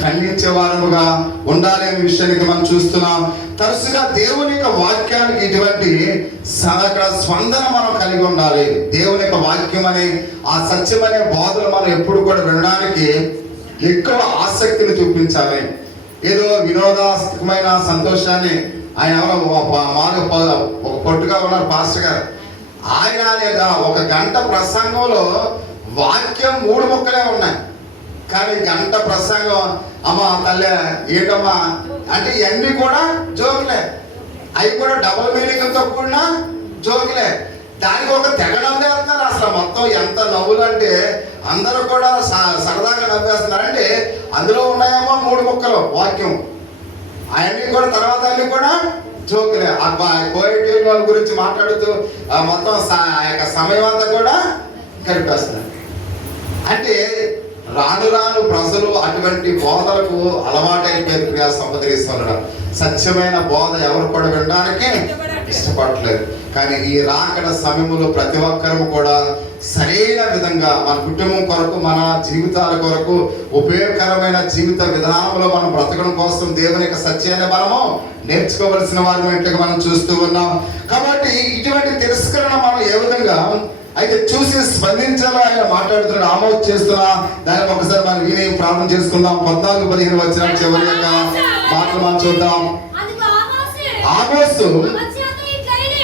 ఖండించే వారముగా ఉండాలి అనే విషయానికి మనం చూస్తున్నాం. తరచుగా దేవుని యొక్క వాక్యానికి ఇటువంటి అక్కడ స్పందన మనం కలిగి ఉండాలి. దేవుని యొక్క వాక్యం అనే ఆ సత్యం అనే బోధలు మనం ఎప్పుడు కూడా వినడానికి ఎక్కువ ఆసక్తిని చూపించాలి. ఏదో వినోదాత్మకమైన సంతోషాన్ని ఆయన ఎవరో ఒక పొట్టుగా ఉన్నారు పాస్టర్ గారు. ఆయన ఒక గంట ప్రసంగంలో వాక్యం 3 ముక్కలే ఉన్నాయి, కానీ గంట ప్రసంగం అమ్మ తల్లి ఏంటమ్మా అంటే ఇవన్నీ కూడా జోకులే. అవి కూడా డబుల్ మీనింగ్తో కూడిన జోకులే. దానికి ఒక తెగ నవ్వేస్తున్నారు. అసలు మొత్తం ఎంత నవ్వులు అంటే అందరూ కూడా సరదాగా నవ్వేస్తున్నారు. అంటే అందులో ఉన్నాయేమో 3 ముక్కలు వాక్యం, అవన్నీ కూడా తర్వాత అన్ని కూడా జోకులే. ఆ కోవిడ్ వాళ్ళ గురించి మాట్లాడుతూ మొత్తం ఆ యొక్క సమయం అంతా కూడా గడిపేస్తున్నారు. అంటే రాను రాను ప్రజలు అటువంటి బోధలకు అలవాటైపోయారు. ప్రియా సహోదరీశ్వరుడు, సత్యమైన బోధ ఎవరు కూడా వినడానికి ఇష్టపడట్లేదు. కానీ ఈ రాకడ సమయంలో ప్రతి ఒక్కరూ కూడా సరైన విధంగా మన కుటుంబం కొరకు, మన జీవితాల కొరకు ఉపయోగకరమైన జీవిత విధానంలో మనం బ్రతకడం కోసం దేవుని యొక్క సత్యాన్ని మనము నేర్చుకోవలసిన వారిగా మనం చూస్తూ ఉన్నాం. కాబట్టి ఇటువంటి తిరస్కరణ మనం ఏ విధంగా అయితే చూసి స్పందించాలో ఆయన మాట్లాడుతున్నాడు, ఆమోద్ చేస్తున్నా. దాన్ని ఒకసారి మనం విని ప్రార్థన చేసుకుందాం. 14-15 వచ్చిన చివరి యొక్క మాటలు మనం చూద్దాం. ఆమోసు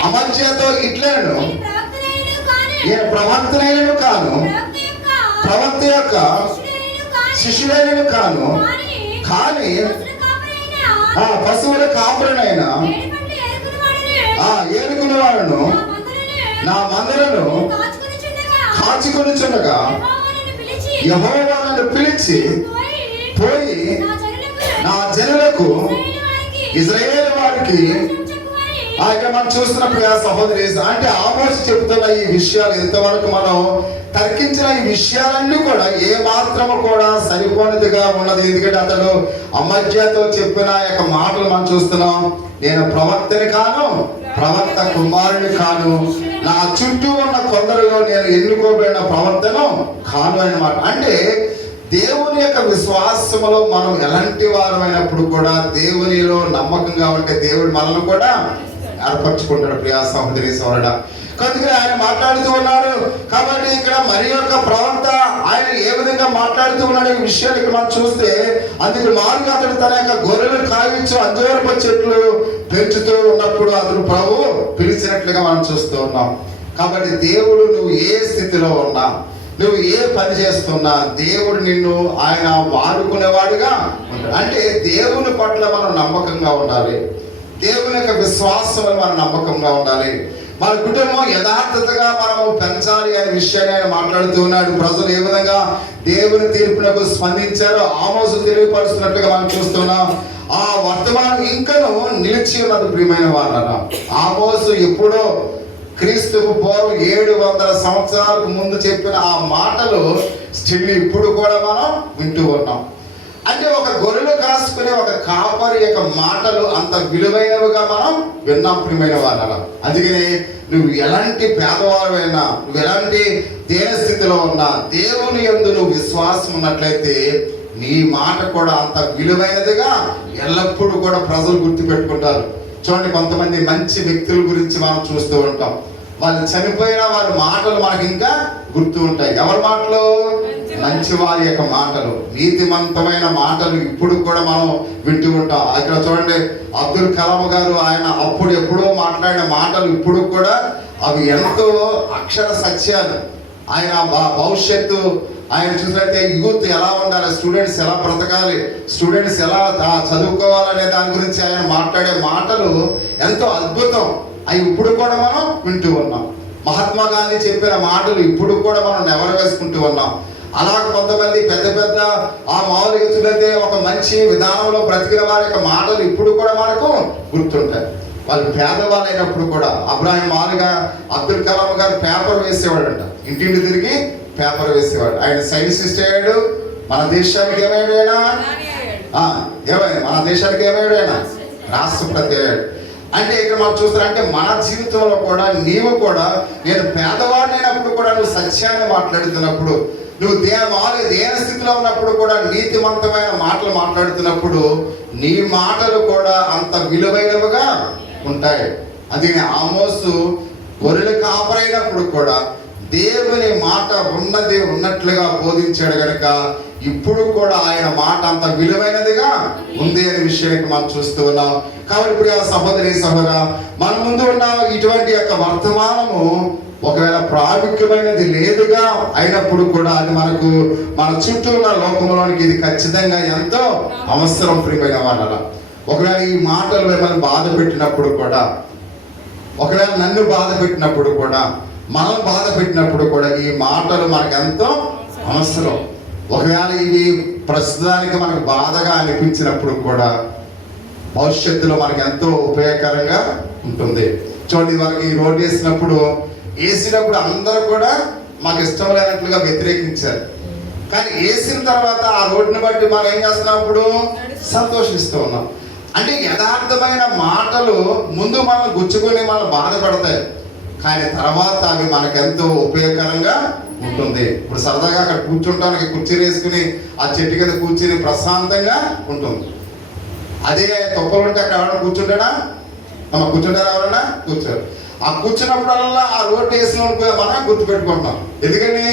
అమధ్యతో ఇట్లను నేను ప్రవక్తనైనను కాను, ప్రవక్త యొక్క శిష్యుడైనను కాను, కానీ పశువుల కాపురనైనా ఏనుగుల వాడును నా మందలను కాచుకొనుచుండగా యెహోవా నన్ను పిలిచి పోయి నా జనులకు ఇశ్రాయేలు వారికి ఇక్కడ మనం చూస్తున్న ప్రియ సహోదరి అంటే ఆమోసు చెప్తున్న ఈ విషయాలు ఇంతవరకు మనం తర్కించిన ఈ విషయాలన్నీ కూడా ఏ మాత్రము కూడా సరిపోనిదిగా ఉన్నది. ఎందుకంటే అతడు అమధ్యతో చెప్పిన యొక్క మాటలు మనం చూస్తున్నాం. నేను ప్రవక్తని కాను, ప్రవక్త కుమారుని కాను, నా చుట్టూ ఉన్న కొందరిలో నేను ఎన్నుకోబడిన ప్రవక్తను కాను అన్నమాట. అంటే దేవుని యొక్క విశ్వాసములో మనం ఎలాంటి వారమైనప్పుడు కూడా దేవునిలో నమ్మకంగా ఉంటే దేవుడు మనల్ని కూడా ఏర్పరచుకుంటాడు. ప్రియా సహోదరి సోదరుడా, కనుక ఆయన మాట్లాడుతూ ఉన్నాడు. కాబట్టి ఇక్కడ మరి యొక్క ప్రవక్త ఆయన ఏ విధంగా మాట్లాడుతూ ఉన్నాడు ఈ విషయాలు ఇక్కడ మనం చూస్తే, అందుకు మారుగా అతడు తన యొక్క గొర్రెలు కావించు అంజూరపు చెట్లు పెంచుతూ ఉన్నప్పుడు అతడు ప్రభు పిలిచినట్లుగా మనం చూస్తూ ఉన్నాం. కాబట్టి దేవుడు నువ్వు ఏ స్థితిలో ఉన్నా, నువ్వు ఏ పని చేస్తున్నా, దేవుడు నిన్ను ఆయన వాడుకునేవాడుగా ఉంటాడు. అంటే దేవుని పట్ల మనం నమ్మకంగా ఉండాలి. దేవుని యొక్క విశ్వాసంలో మనం నమ్మకంగా ఉండాలి. మన కుటుంబం యథార్థతగా మనము పెంచాలి అనే విషయాన్ని ఆయన మాట్లాడుతూ ఉన్నాడు. ప్రజలు ఏ విధంగా దేవుని తీర్పునకు స్పందించారో ఆమోసు తెలియపరుస్తున్నట్లుగా మనం చూస్తున్నాం. ఆ వర్తమానం ఇంకను నిలిచి ఉన్నది. ప్రియమైన వాళ్ళరా, ఆమోసు ఎప్పుడో క్రీస్తుకు పూర్వం 700 సంవత్సరాలకు ముందు చెప్పిన ఆ మాటలు స్టిల్ ఇప్పుడు కూడా మనం వింటూ ఉన్నాం. అంటే ఒక గొర్రెలు కాసుకునే ఒక కాపరి యొక్క మాటలు అంత విలువైనవిగా మనం విన్నాం. ప్రియమైన వాళ్ళ, అందుకనే నువ్వు ఎలాంటి పేదవారైనా, నువ్వు ఎలాంటి దేన స్థితిలో ఉన్నా, దేవుని యందు నువ్వు విశ్వాసం ఉన్నట్లయితే నీ మాట కూడా అంత విలువైనదిగా ఎల్లప్పుడూ కూడా ప్రజలు గుర్తుపెట్టుకుంటారు. చూడండి, కొంతమంది మంచి వ్యక్తుల గురించి మనం చూస్తూ ఉంటాం. వాళ్ళు చనిపోయినా వారి మాటలు మనకి ఇంకా గుర్తు ఉంటాయి. ఎవరి మాటలు? మంచి వారి యొక్క మాటలు, నీతిమంతమైన మాటలు ఇప్పుడు కూడా మనం వింటూ ఉంటాం. ఇక్కడ చూడండి, అబ్దుల్ కలాం గారు ఆయన అప్పుడు ఎప్పుడో మాట్లాడిన మాటలు ఇప్పుడు కూడా అవి ఎంతో అక్షర సత్యాలు. ఆయన భవిష్యత్తు ఆయన చూసినట్లయితే యూత్ ఎలా ఉండాలి, స్టూడెంట్స్ ఎలా బ్రతకాలి, స్టూడెంట్స్ ఎలా చదువుకోవాలనే దాని గురించి ఆయన మాట్లాడే మాటలు ఎంతో అద్భుతం. అవి ఇప్పుడు కూడా మనం వింటూ ఉన్నాం. మహాత్మా గాంధీ చెప్పిన మాటలు ఇప్పుడు కూడా మనం నెవరు వేసుకుంటూ ఉన్నాం. అలా కొంతమంది పెద్ద పెద్ద ఆ మామూలుగా చూడైతే ఒక మంచి విధానంలో బ్రతికిన వారి యొక్క మాటలు ఇప్పుడు కూడా మనకు గుర్తుంటాయి. వాళ్ళు పేదవాళ్ళు అయినప్పుడు కూడా అబ్రాహిం మామూలుగా అబ్దుల్ కలాం గారు పేపర్ వేసేవాడంట, ఇంటింటి తిరిగి పేపర్ వేసేవాడు. ఆయన సైంటిస్ట్ అయ్యాడు. మన దేశానికి ఏమయ్యాడు ఆయన? ఏమైంది? మన దేశానికి ఏమయ్యాడు ఆయన? రాష్ట్రపతి అయ్యాడు. అంటే ఇక్కడ మనం చూస్తారంటే మన జీవితంలో కూడా నీవు కూడా, నేను పేదవాడిని అయినప్పుడు కూడా నువ్వు సత్యాన్ని మాట్లాడుతున్నప్పుడు, నువ్వు దేన స్థితిలో ఉన్నప్పుడు కూడా నీతివంతమైన మాటలు మాట్లాడుతున్నప్పుడు నీ మాటలు కూడా అంత విలువైనవిగా ఉంటాయి. అందుకని ఆమోసు గొర్రెలు కాపరైనప్పుడు కూడా దేవుని మాట ఉన్నది ఉన్నట్లుగా బోధించాడు కనుక ఇప్పుడు కూడా ఆయన మాట అంత విలువైనదిగా ఉంది అనే విషయానికి మనం చూస్తూ ఉన్నాం. కాబట్టి ఇప్పుడు సహోదరి సహోదర, మన ముందు ఉన్న ఇటువంటి యొక్క వర్తమానము ఒకవేళ ప్రాముఖ్యమైనది లేదుగా అయినప్పుడు కూడా అది మనకు మన చుట్టూ ఉన్న లోకంలోనికి ఇది ఖచ్చితంగా ఎంతో అవసరం. ప్రియమైన వాళ్ళ, ఒకవేళ ఈ మాటలు మిమ్మల్ని బాధ పెట్టినప్పుడు కూడా, ఒకవేళ నన్ను బాధ పెట్టినప్పుడు కూడా, మనం బాధ పెట్టినప్పుడు కూడా ఈ మాటలు మనకు ఎంతో అవసరం. ఒకవేళ ఇవి ప్రస్తుతానికి మనకు బాధగా అనిపించినప్పుడు కూడా భవిష్యత్తులో మనకు ఎంతో ఉపయోగకరంగా ఉంటుంది. చూడండి, మనకి ఈ రోడ్డు వేసినప్పుడు అందరూ కూడా మాకు ఇష్టం లేనట్లుగా వ్యతిరేకించారు. కానీ వేసిన తర్వాత ఆ రోడ్డుని బట్టి మనం ఏం చేస్తున్నాం? ఇప్పుడు సంతోషిస్తూ ఉన్నాం. అంటే యథార్థమైన మాటలు ముందు మనం గుచ్చుకొని మనం బాధపడతాయి, కానీ తర్వాత అవి మనకెంతో ఉపయోగకరంగా ఉంటుంది. ఇప్పుడు సరదాగా అక్కడ కూర్చుంటానికి కుర్చీ వేసుకుని ఆ చెట్టు కింద కూర్చుని ప్రశాంతంగా ఉంటుంది. అదే తొక్కలు ఉంటే అక్కడ ఎవరైనా కూర్చుంటాడా? కూర్చుంటారా? ఎవరైనా కూర్చోరు. ఆ కూర్చున్నప్పుడల్లా ఆ రోడ్డు వేసిన మనం గుర్తుపెట్టుకుంటాం. ఎందుకని?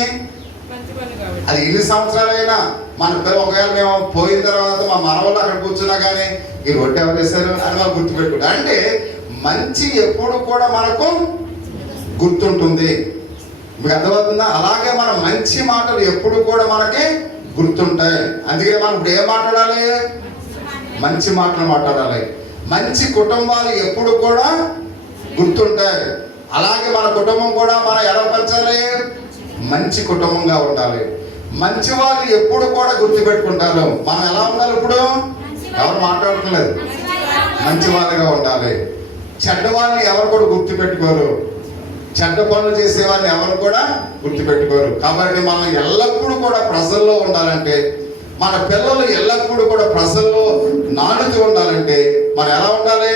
అది ఎన్ని సంవత్సరాలైనా మన పిల్లలు, ఒకవేళ మేము పోయిన తర్వాత మా మనవళ్ళు అక్కడ కూర్చున్నా కానీ ఈ రోడ్డు ఎవరు వేశారు అని మనం గుర్తుపెట్టుకుంటాం. అంటే మంచి ఎప్పుడు కూడా మనకు గుర్తుంటుంది. మీకు అర్థమవుతుందా? అలాగే మన మంచి మాటలు ఎప్పుడు కూడా మనకి గుర్తుంటాయి. అందుకే మనం ఇప్పుడు ఏం మాట్లాడాలి? మంచి మాటలు మాట్లాడాలి. మంచి కుటుంబాలు ఎప్పుడు కూడా గుర్తుంటాయి. అలాగే మన కుటుంబం కూడా మనం ఎలా పెంచాలి? మంచి కుటుంబంగా ఉండాలి. మంచి వాళ్ళు ఎప్పుడు కూడా గుర్తుపెట్టుకుంటారు. మనం ఎలా ఉండాలి? ఇప్పుడు ఎవరు మాట్లాడట్లేదు, మంచి వాళ్ళగా ఉండాలి. చెడ్డ వాళ్ళని ఎవరు కూడా గుర్తుపెట్టుకోరు. చెడ్డ పనులు చేసే వాళ్ళని ఎవరు కూడా గుర్తుపెట్టుకోరు. కాబట్టి మనం ఎల్లప్పుడూ కూడా ప్రజల్లో ఉండాలంటే, మన పిల్లలు ఎల్లప్పుడూ కూడా ప్రజల్లో నానుతూ ఉండాలంటే మనం ఎలా ఉండాలి?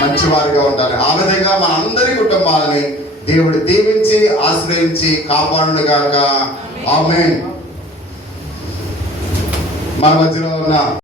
మంచివారిగా ఉండాలి. ఆ విధంగా మన అందరి కుటుంబాలని దేవుడు దీవించి ఆశ్రయించి కాపాడునుగాక. ఆమేన్. మన మధ్యలో ఉన్న